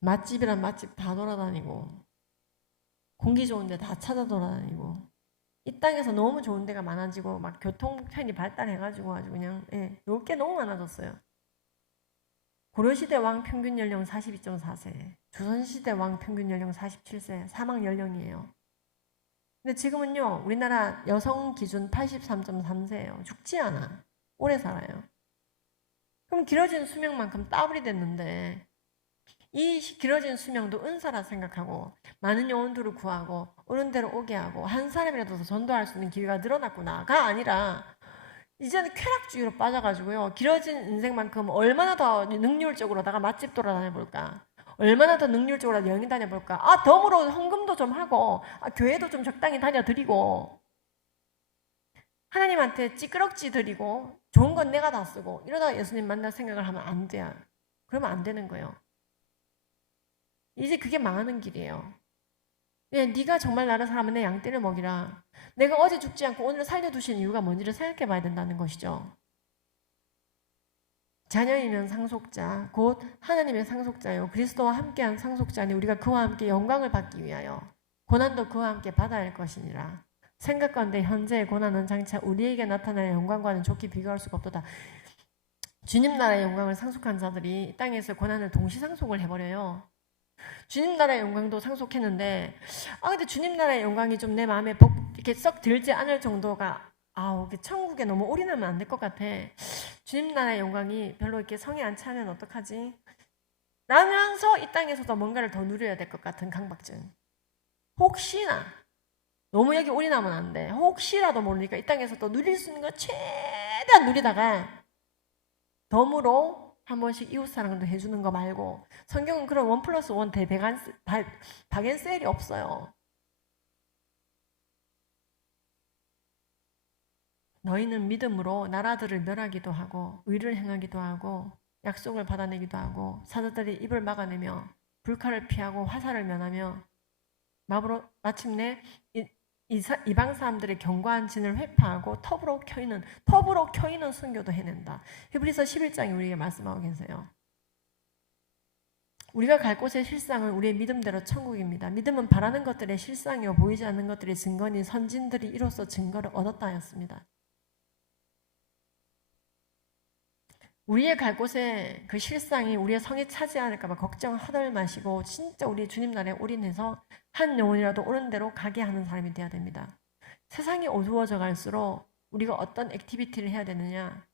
맛집이란 맛집 다 돌아다니고 공기 좋은 데 다 찾아 돌아다니고 이 땅에서 너무 좋은 데가 많아지고 막 교통편이 발달해가지고 아주 그냥 놀 게 너무 많아졌어요. 고려시대 왕 평균 연령 42.4세, 조선시대 왕 평균 연령 47세, 사망 연령이에요. 근데 지금은요, 우리나라 여성 기준 83.3세예요. 죽지 않아. 오래 살아요. 그럼 길어진 수명만큼 따블이 됐는데 이 길어진 수명도 은사라 생각하고 많은 영혼들을 구하고 오는 대로 오게 하고 한 사람이라도 더 전도할 수 있는 기회가 늘어났구나가 아니라 이제는 쾌락주의로 빠져가지고요. 길어진 인생만큼 얼마나 더 능률적으로다가 맛집 돌아다녀볼까? 얼마나 더 능률적으로 여행 다녀볼까? 아, 덤으로 헌금도 좀 하고, 교회도 좀 적당히 다녀드리고, 하나님한테 찌끄럭지 드리고, 좋은 건 내가 다 쓰고, 이러다가 예수님 만날 생각을 하면 안 돼요. 그러면 안 되는 거예요. 이제 그게 망하는 길이에요. 네가 정말 나를 사랑하면 내 양떼를 먹이라. 내가 어제 죽지 않고 오늘 살려두신 이유가 뭔지를 생각해 봐야 된다는 것이죠. 자녀이면 상속자, 곧 하나님의 상속자요. 그리스도와 함께한 상속자니 우리가 그와 함께 영광을 받기 위하여 고난도 그와 함께 받아야 할 것이니라. 생각건대 현재의 고난은 장차 우리에게 나타날 영광과는 좋게 비교할 수가 없도다. 주님 나라의 영광을 상속한 자들이 이 땅에서 고난을 동시상속을 해버려요. 주님 나라의 영광도 상속했는데 근데 주님 나라의 영광이 좀 내 마음에 이렇게 썩 들지 않을 정도가 천국에 너무 올인하면 안 될 것 같아. 주님 나라의 영광이 별로 이렇게 성에 안 차면 어떡하지? 라면서 이 땅에서도 뭔가를 더 누려야 될 것 같은 강박증. 혹시나 너무 여기 올인하면 안 돼. 혹시라도 모르니까 이 땅에서 또 누릴 수 있는 거 최대한 누리다가 덤으로 한 번씩 이웃사랑도 해주는 거 말고 성경은 그런 1+1 박앤셀이 없어요. 너희는 믿음으로 나라들을 멸하기도 하고 의를 행하기도 하고 약속을 받아내기도 하고 사자들이 입을 막아내며 불칼을 피하고 화살을 면하며 마침내 이방 사람들의 견고한 진을 회파하고 톱으로 켜이는 순교도 해낸다. 히브리서 11장이 우리에게 말씀하고 계세요. 우리가 갈 곳의 실상은 우리의 믿음대로 천국입니다. 믿음은 바라는 것들의 실상이요 보이지 않는 것들의 증거니 선진들이 이로써 증거를 얻었다 하였습니다. 우리의 갈 곳에 그 실상이 우리의 성에 차지 않을까봐 걱정하덜 마시고 진짜 우리 주님 나라에 올인해서 한 영혼이라도 옳은 대로 가게 하는 사람이 되어야 됩니다. 세상이 어두워져 갈수록 우리가 어떤 액티비티를 해야 되느냐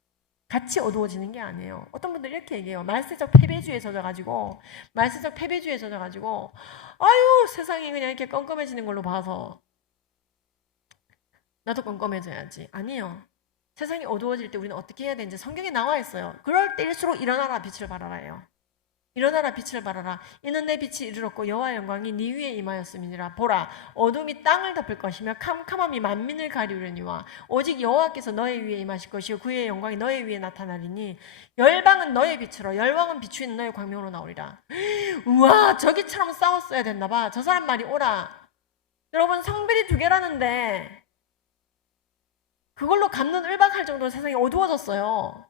같이 어두워지는 게 아니에요. 어떤 분들 이렇게 얘기해요. 말세적 패배주의에 젖어가지고 아유 세상이 그냥 이렇게 껌껌해지는 걸로 봐서 나도 껌껌해져야지. 아니에요. 세상이 어두워질 때 우리는 어떻게 해야 되는지 성경에 나와 있어요. 그럴 때일수록 일어나라 빛을 발하라요. 일어나라 빛을 발하라. 이는 내 빛이 이르렀고 여호와의 영광이 네 위에 임하였음이니라. 보라 어둠이 땅을 덮을 것이며 캄캄함이 만민을 가리우려니와 오직 여호와께서 너의 위에 임하실 것이요 그의 영광이 너의 위에 나타나리니 열방은 너의 빛으로 열왕은 비추이는 너의 광명으로 나오리라. 우와 저기처럼 싸웠어야 됐나 봐. 저 사람 말이 오라. 여러분 성별이 2개라는데 그걸로 갚는 을박할 정도로 세상이 어두워졌어요.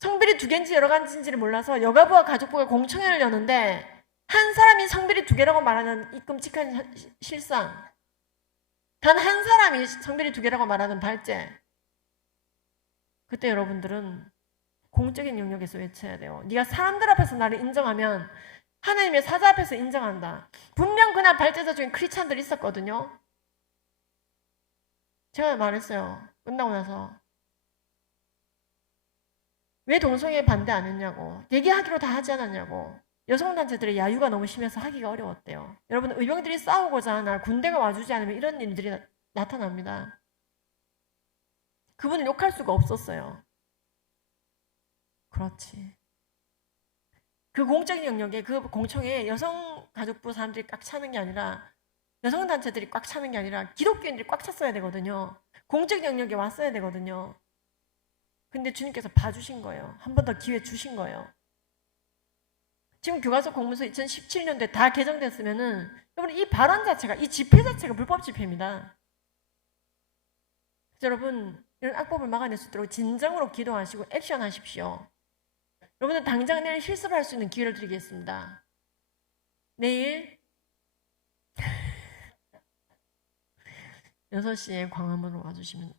성별이 2개인지 여러 가지인지를 몰라서 여가부와 가족부가 공청회를 여는데 한 사람이 성별이 2개라고 말하는 이 끔찍한 실상. 단 한 사람이 성별이 2개라고 말하는 발제. 그때 여러분들은 공적인 영역에서 외쳐야 돼요. 네가 사람들 앞에서 나를 인정하면 하나님의 사자 앞에서 인정한다. 분명 그날 발제자 중에 크리스찬들이 있었거든요. 제가 말했어요. 끝나고 나서 왜 동성애 반대 안 했냐고. 얘기하기로 다 하지 않았냐고. 여성단체들의 야유가 너무 심해서 하기가 어려웠대요. 여러분, 의병들이 싸우고자 하나 군대가 와주지 않으면 이런 일들이 나타납니다. 그분을 욕할 수가 없었어요. 그렇지. 그 공적인 영역에, 그 공청에 여성가족부 사람들이 꽉 차는 게 아니라, 여성단체들이 꽉 차는 게 아니라 기독교인들이 꽉 찼어야 되거든요. 공적 영역에 왔어야 되거든요. 근데 주님께서 봐주신 거예요. 한 번 더 기회 주신 거예요. 지금 교과서 공문서 2017년도에 다 개정됐으면은, 여러분, 이 발언 자체가, 이 집회 자체가 불법 집회입니다. 여러분, 이런 악법을 막아낼 수 있도록 진정으로 기도하시고 액션하십시오. 여러분은 당장 내일 실습을 할 수 있는 기회를 드리겠습니다. 내일 6시에 광화문으로 와주시면,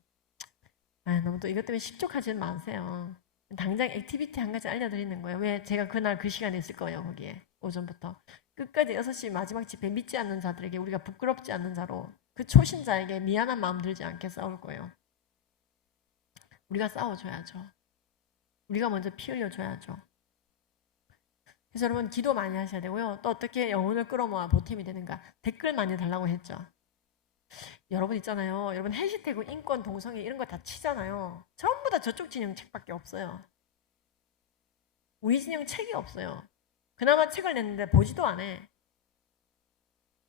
너무 또 이것 때문에 십족하지는 마세요. 당장 액티비티 한 가지 알려드리는 거예요. 왜? 제가 그날 그 시간에 있을 거예요. 거기에 오전부터 끝까지 6시 마지막 집회 믿지 않는 자들에게, 우리가 부끄럽지 않는 자로, 그 초신자에게 미안한 마음 들지 않게 싸울 거예요. 우리가 싸워줘야죠. 우리가 먼저 피 흘려줘야죠. 그래서 여러분, 기도 많이 하셔야 되고요. 또 어떻게 영혼을 끌어모아 보탬이 되는가? 댓글 많이 달라고 했죠. 여러분 있잖아요. 여러분 해시태그 인권, 동성애 이런 거 다 치잖아요. 전부 다 저쪽 진영 책밖에 없어요. 우리 진영 책이 없어요. 그나마 책을 냈는데 보지도 안 해.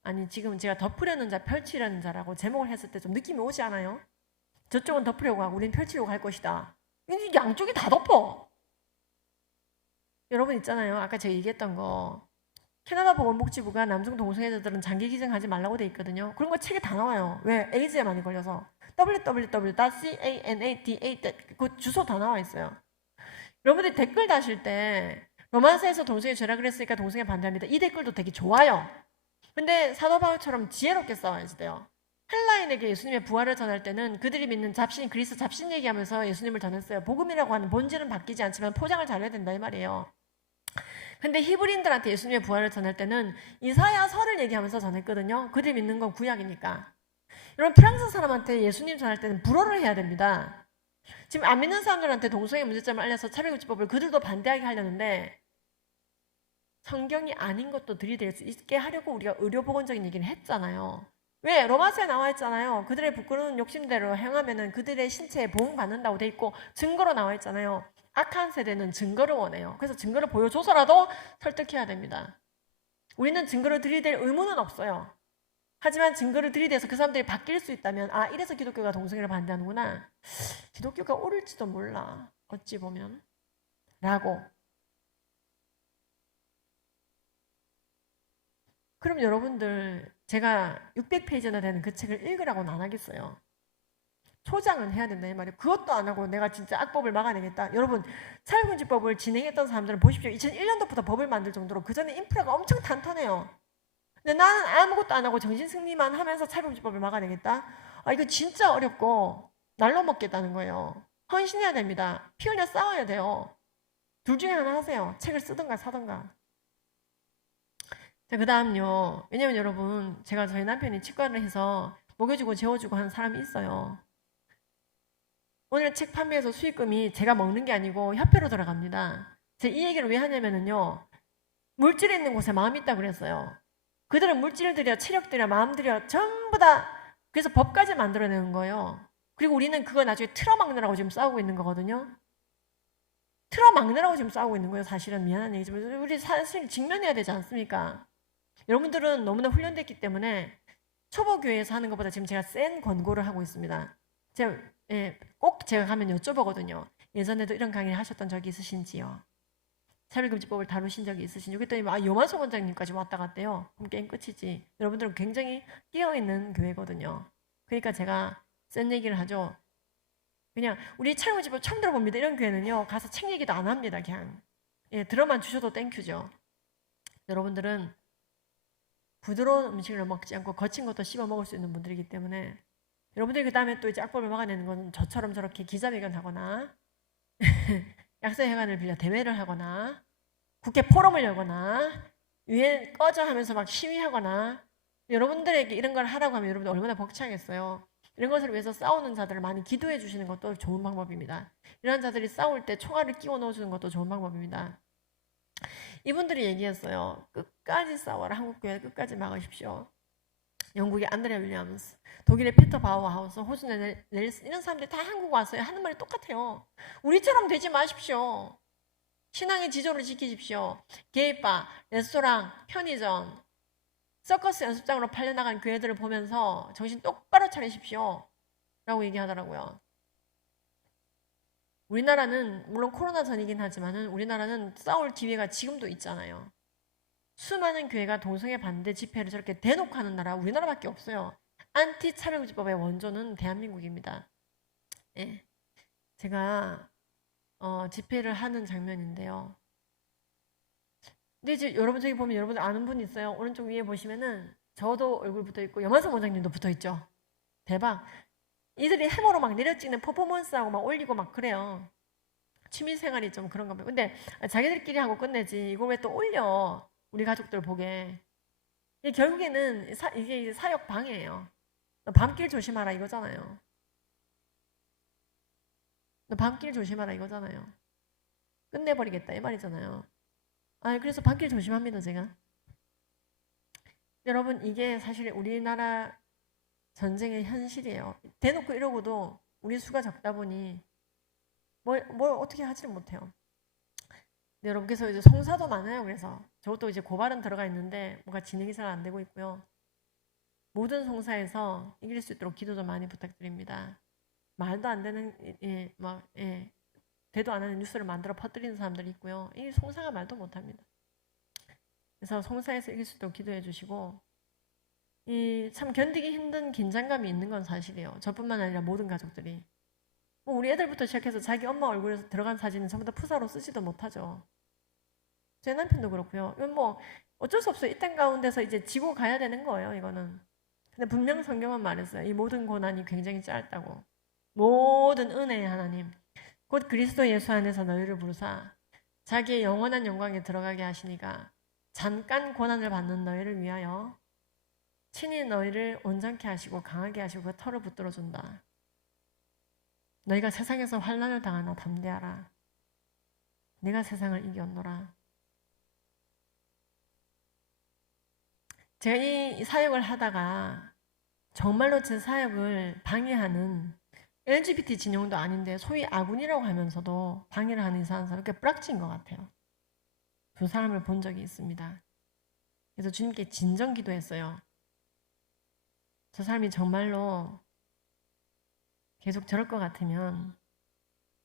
아니, 지금 제가 덮으려는 자, 펼치려는 자라고 제목을 했을 때 좀 느낌이 오지 않아요? 저쪽은 덮으려고 하고 우리는 펼치려고 할 것이다. 양쪽이 다 덮어. 여러분 있잖아요. 아까 제가 얘기했던 거, 캐나다 보건복지부가 남성 동성애자들은 장기 기증하지 말라고 돼 있거든요. 그런 거 책에 다 나와요. 왜? 에이즈에 많이 걸려서. www.canada. 그 주소 다 나와 있어요. 여러분들이 댓글 다실 때 로마서에서 동성애 죄라 그랬으니까 동성애 반대합니다. 이 댓글도 되게 좋아요. 근데 사도 바울처럼 지혜롭게 싸워야지 돼요. 헬라인에게 예수님의 부활을 전할 때는 그들이 믿는 잡신, 그리스도 잡신 얘기하면서 예수님을 전했어요. 복음이라고 하는 본질은 바뀌지 않지만 포장을 잘해야 된다 이 말이에요. 근데 히브리인들한테 예수님의 부활을 전할 때는 이사야서를 얘기하면서 전했거든요. 그들이 믿는 건 구약이니까. 여러분, 프랑스 사람한테 예수님 전할 때는 불어를 해야 됩니다. 지금 안 믿는 사람들한테 동성애 문제점을 알려서 차별금지법을 그들도 반대하게 하려는데, 성경이 아닌 것도 들이댈 수 있게 하려고 우리가 의료보건적인 얘기를 했잖아요. 왜? 로마서에 나와 있잖아요. 그들의 부끄러운 욕심대로 행하면은 그들의 신체에 보응받는다고 돼 있고, 증거로 나와 있잖아요. 악한 세대는 증거를 원해요. 그래서 증거를 보여줘서라도 설득해야 됩니다. 우리는 증거를 들이댈 의무는 없어요. 하지만 증거를 들이대서 그 사람들이 바뀔 수 있다면, 이래서 기독교가 동성애를 반대하는구나. 기독교가 옳을지도 몰라. 어찌 보면. 라고. 그럼 여러분들, 제가 600페이지나 되는 그 책을 읽으라고는 안 하겠어요. 초장은 해야 된다 이 말이에요. 그것도 안 하고 내가 진짜 악법을 막아내겠다. 여러분, 차별금지법을 진행했던 사람들은 보십시오. 2001년도부터 법을 만들 정도로 그 전에 인프라가 엄청 탄탄해요. 근데 나는 아무것도 안 하고 정신승리만 하면서 차별금지법을 막아내겠다? 이거 진짜 어렵고 날로 먹겠다는 거예요. 헌신해야 됩니다. 피 흘려 싸워야 돼요. 둘 중에 하나 하세요. 책을 쓰든가 사든가. 자, 그 다음요. 왜냐면 여러분, 제가 저희 남편이 치과를 해서 먹여주고 재워주고 하는 사람이 있어요. 오늘 책 판매해서 수익금이 제가 먹는 게 아니고 협회로 들어갑니다. 제가 이 얘기를 왜 하냐면요. 물질이 있는 곳에 마음이 있다고 그랬어요. 그들은 물질들이야, 체력들이야, 마음들이야, 전부 다, 그래서 법까지 만들어내는 거예요. 그리고 우리는 그거 나중에 틀어막느라고 지금 싸우고 있는 거거든요. 틀어막느라고 지금 싸우고 있는 거예요. 사실은 미안한 얘기지만 우리 사실 직면해야 되지 않습니까? 여러분들은 너무나 훈련됐기 때문에 초보교회에서 하는 것보다 지금 제가 센 권고를 하고 있습니다. 꼭 제가 가면 여쭤보거든요. 예전에도 이런 강의를 하셨던 적이 있으신지요? 차별금지법을 다루신 적이 있으신지. 그랬더니 요만소 원장님까지 왔다 갔대요. 그럼 게임 끝이지. 여러분들은 굉장히 끼어있는 교회거든요. 그러니까 제가 센 얘기를 하죠. 그냥 우리 차별금지법 처음 들어봅니다. 이런 교회는요. 가서 책 얘기도 안 합니다. 그냥 들어만 주셔도 땡큐죠. 여러분들은 부드러운 음식을 먹지 않고 거친 것도 씹어 먹을 수 있는 분들이기 때문에 여러분들이 그 다음에 또 이제 악법을 막아내는 건 저처럼 저렇게 기자회견 하거나 약사회관을 빌려 대회를 하거나 국회 포럼을 열거나 유엔 꺼져 하면서 막 시위하거나 여러분들에게 이런 걸 하라고 하면 여러분들 얼마나 벅차겠어요. 이런 것을 위해서 싸우는 자들을 많이 기도해 주시는 것도 좋은 방법입니다. 이런 자들이 싸울 때 총알을 끼워 넣어주는 것도 좋은 방법입니다. 이분들이 얘기했어요. 끝까지 싸워라. 한국교회 끝까지 막으십시오. 영국의 안드레아 윌리엄스, 독일의 피터 바우하우스, 호주의 넬슨, 이런 사람들이 다 한국 왔어요. 하는 말이 똑같아요. 우리처럼 되지 마십시오. 신앙의 지조를 지키십시오. 게이바, 레스토랑, 편의점, 서커스 연습장으로 팔려나간 교회들을 보면서 정신 똑바로 차리십시오. 라고 얘기하더라고요. 우리나라는 물론 코로나 전이긴 하지만은 우리나라는 싸울 기회가 지금도 있잖아요. 수많은 교회가 동성애 반대 집회를 저렇게 대놓고 하는 나라 우리나라밖에 없어요. 안티 차별금지법의 원조는 대한민국입니다. 예. 제가 집회를 하는 장면인데요. 근데 이제 여러분 저기 보면 여러분들 아는 분 있어요. 오른쪽 위에 보시면은 저도 얼굴 붙어 있고 염한성 원장님도 붙어 있죠. 대박. 이들이 해머로 막 내려찍는 퍼포먼스하고 막 올리고 막 그래요. 취미생활이 좀 그런가 봐요. 근데 자기들끼리 하고 끝내지 이거 왜 또 올려? 우리 가족들 보게. 결국에는 이게 사역 방해예요. 너 밤길 조심하라 이거잖아요. 너 밤길 조심하라 이거잖아요. 끝내버리겠다 이 말이잖아요. 그래서 밤길 조심합니다 제가. 여러분 이게 사실 우리나라 전쟁의 현실이에요. 대놓고 이러고도 우리 수가 적다 보니 뭘 어떻게 하지를 못해요. 네, 여러분 그래서 이제 송사도 많아요. 그래서 저것도 이제 고발은 들어가 있는데 뭔가 진행이 잘 안 되고 있고요. 모든 송사에서 이길 수 있도록 기도 좀 많이 부탁드립니다. 말도 안 되는 대도 안 하는 뉴스를 만들어 퍼뜨리는 사람들이 있고요. 이 송사가 말도 못합니다. 그래서 송사에서 이길 수 있도록 기도해 주시고 참 견디기 힘든 긴장감이 있는 건 사실이에요. 저뿐만 아니라 모든 가족들이. 우리 애들부터 시작해서 자기 엄마 얼굴에서 들어간 사진은 전부 다 푸사로 쓰지도 못하죠. 제 남편도 그렇고요. 이건 어쩔 수 없어요. 이 땅 가운데서 이제 지고 가야 되는 거예요. 이거는. 근데 분명 성경은 말했어요. 이 모든 고난이 굉장히 짧다고. 모든 은혜의 하나님 곧 그리스도 예수 안에서 너희를 부르사 자기의 영원한 영광에 들어가게 하시니가 잠깐 고난을 받는 너희를 위하여 친히 너희를 온전케 하시고 강하게 하시고 그 털을 붙들어 준다. 너희가 세상에서 환난을 당하나 담대하라. 내가 세상을 이겼노라. 제가 이 사역을 하다가 정말로 제 사역을 방해하는 LGBT 진영도 아닌데 소위 아군이라고 하면서도 방해를 하는 이상한 사람 이렇게 뿌락친 것 같아요. 두 사람을 본 적이 있습니다. 그래서 주님께 진정 기도했어요. 저 사람이 정말로 계속 저럴 것 같으면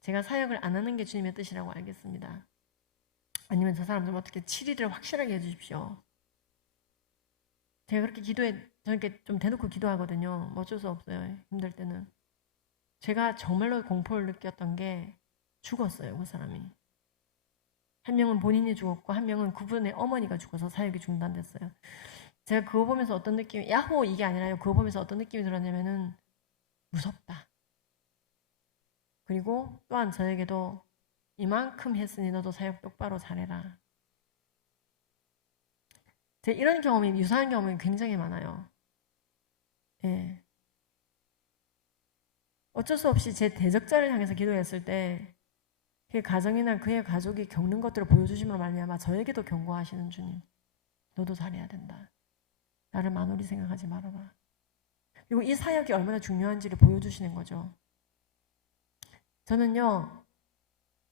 제가 사역을 안 하는 게 주님의 뜻이라고 알겠습니다. 아니면 저 사람 좀 어떻게 7일을 확실하게 해주십시오. 제가 그렇게 저는 이렇게 좀 대놓고 기도하거든요. 어쩔 수 없어요. 힘들 때는. 제가 정말로 공포를 느꼈던 게 죽었어요. 그 사람이. 한 명은 본인이 죽었고 한 명은 그분의 어머니가 죽어서 사역이 중단됐어요. 제가 그거 보면서 어떤 느낌이 야호 이게 아니라요. 그거 보면서 어떤 느낌이 들었냐면은 무섭다. 그리고 또한 저에게도 이만큼 했으니 너도 사역 똑바로 잘해라. 제가 이런 경험이 유사한 경험이 굉장히 많아요. 예. 어쩔 수 없이 제 대적자를 향해서 기도했을 때 그 가정이나 그의 가족이 겪는 것들을 보여주심으로 말미암아 저에게도 경고하시는 주님. 너도 잘해야 된다. 나를 만홀히 생각하지 말아라. 그리고 이 사역이 얼마나 중요한지를 보여주시는 거죠. 저는요.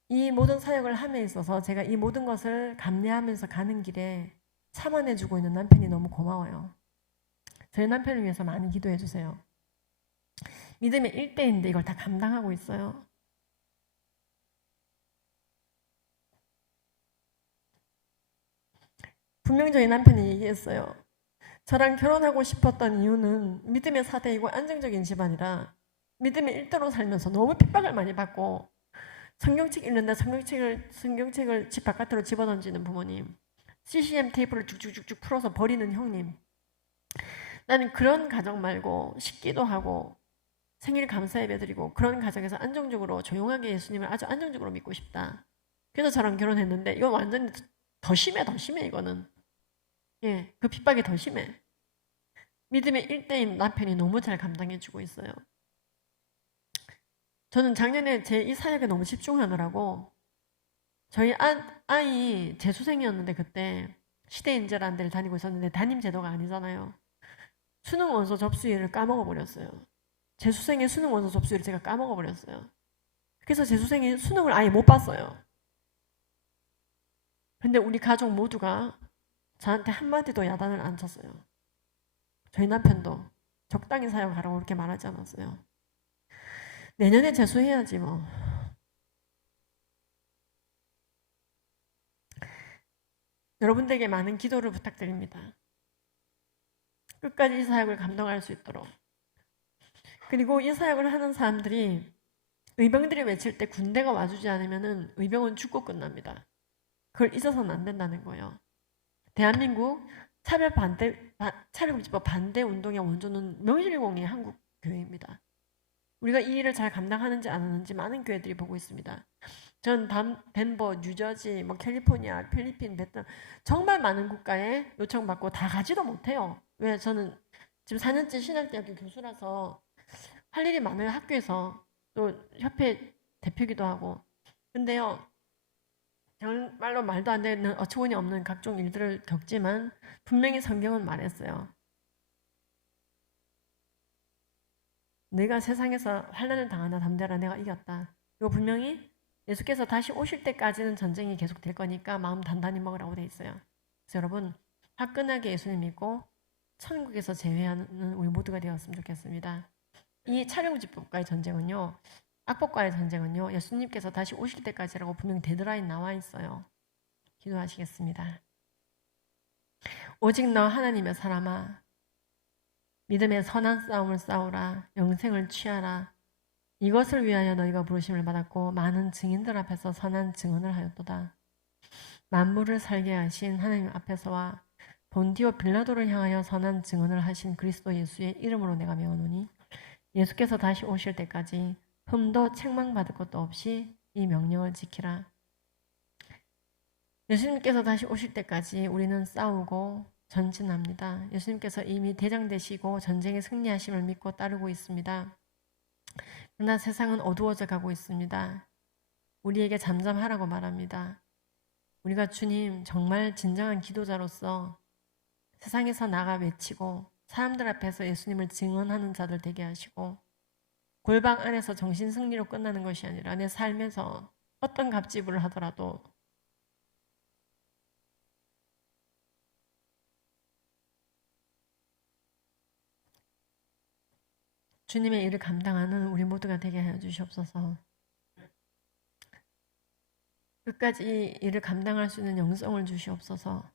이 모든 사역을 함에 있어서 제가 이 모든 것을 감내하면서 가는 길에 참아내주고 있는 남편이 너무 고마워요. 저희 남편을 위해서 많이 기도해 주세요. 믿음의 1대인데 이걸 다 감당하고 있어요. 분명히 저희 남편이 얘기했어요. 저랑 결혼하고 싶었던 이유는 믿음의 4대이고 안정적인 집안이라 믿음의 1대로 살면서 너무 핍박을 많이 받고 성경책 읽는다 성경책을 집 바깥으로 집어던지는 부모님, CCM 테이프를 쭉쭉쭉쭉 풀어서 버리는 형님. 나는 그런 가정 말고 식기도 하고 생일 감사 예배드리고 그런 가정에서 안정적으로 조용하게 예수님을 아주 안정적으로 믿고 싶다. 그래서 저랑 결혼했는데 이건 완전히 더 심해 이거는. 예, 그 핍박이 더 심해. 믿음의 1대인 남편이 너무 잘 감당해주고 있어요. 저는 작년에 제 이 사역에 너무 집중하느라고 저희 아이 재수생이었는데 그때 시대인재라는 데를 다니고 있었는데 담임 제도가 아니잖아요. 수능 원서 접수일을 까먹어 버렸어요. 재수생의 수능 원서 접수일을 제가 까먹어 버렸어요. 그래서 재수생이 수능을 아예 못 봤어요. 근데 우리 가족 모두가 저한테 한마디도 야단을 안 쳤어요. 저희 남편도 적당히 사용하라고 그렇게 말하지 않았어요. 내년에 재수해야지 뭐. 여러분들에게 많은 기도를 부탁드립니다. 끝까지 이 사역을 감당할 수 있도록. 그리고 이 사역을 하는 사람들이 의병들이 외칠 때 군대가 와주지 않으면 의병은 죽고 끝납니다. 그걸 잊어서는 안 된다는 거예요. 대한민국 차별금지법 반대 운동의 원조는 명실공히 한국 교회입니다. 우리가 이 일을 잘 감당하는지 안 하는지 많은 교회들이 보고 있습니다. 전 덴버, 뉴저지, 캘리포니아, 필리핀, 베트남 정말 많은 국가에 요청받고 다 가지도 못해요. 왜? 저는 지금 4년째 신학대학교 교수라서 할 일이 많아요. 학교에서 또 협회 대표기도 하고. 근데요, 정말로 말도 안 되는 어처구니 없는 각종 일들을 겪지만 분명히 성경은 말했어요. 내가 세상에서 환난을 당하나 담대라, 내가 이겼다. 이거 분명히 예수께서 다시 오실 때까지는 전쟁이 계속 될 거니까 마음 단단히 먹으라고 돼 있어요. 그래서 여러분 화끈하게 예수님 믿고 천국에서 제외하는 우리 모두가 되었으면 좋겠습니다. 이 촬영집법과의 전쟁은요, 악법과의 전쟁은요, 예수님께서 다시 오실 때까지라고 분명히 데드라인 나와 있어요. 기도하시겠습니다. 오직 너 하나님의 사람아, 믿음의 선한 싸움을 싸우라, 영생을 취하라. 이것을 위하여 너희가 부르심을 받았고 많은 증인들 앞에서 선한 증언을 하였도다. 만물을 살게 하신 하나님 앞에서와 본디오 빌라도를 향하여 선한 증언을 하신 그리스도 예수의 이름으로 내가 명하노니 예수께서 다시 오실 때까지 흠도 책망받을 것도 없이 이 명령을 지키라. 예수님께서 다시 오실 때까지 우리는 싸우고 전진합니다. 예수님께서 이미 대장 되시고 전쟁에 승리하심을 믿고 따르고 있습니다. 그러나 세상은 어두워져 가고 있습니다. 우리에게 잠잠하라고 말합니다. 우리가 주님 정말 진정한 기도자로서 세상에서 나가 외치고 사람들 앞에서 예수님을 증언하는 자들 되게 하시고 골방 안에서 정신 승리로 끝나는 것이 아니라 내 삶에서 어떤 갑질을 하더라도 주님의 일을 감당하는 우리 모두가 되게 하여 주시옵소서. 끝까지 일을 감당할 수 있는 영성을 주시옵소서.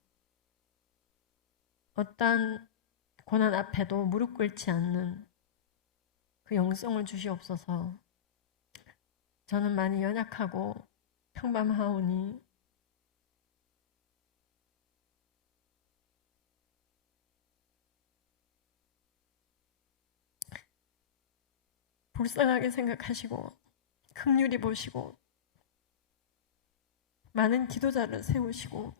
어떠한 고난 앞에도 무릎 꿇지 않는 그 영성을 주시옵소서. 저는 많이 연약하고 평범하오니 불쌍하게 생각하시고 긍휼히 보시고 많은 기도자를 세우시고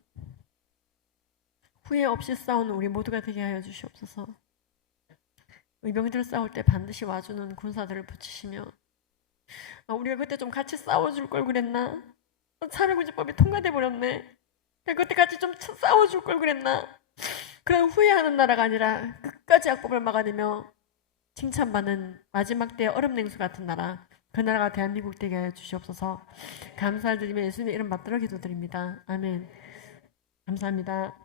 후회 없이 싸우는 우리 모두가 되게 하여 주시옵소서. 의병들 싸울 때 반드시 와주는 군사들을 붙이시며 우리가 그때 좀 같이 싸워줄 걸 그랬나? 차별금지법이 통과돼 버렸네. 그때 같이 좀 싸워줄 걸 그랬나? 그런 후회하는 나라가 아니라 끝까지 악법을 막아내며 칭찬받는 마지막 때의 얼음냉수 같은 나라, 그 나라가 대한민국 되게 하여 주시옵소서. 감사를 드리며 예수님의 이름 받들어 기도드립니다. 아멘. 감사합니다.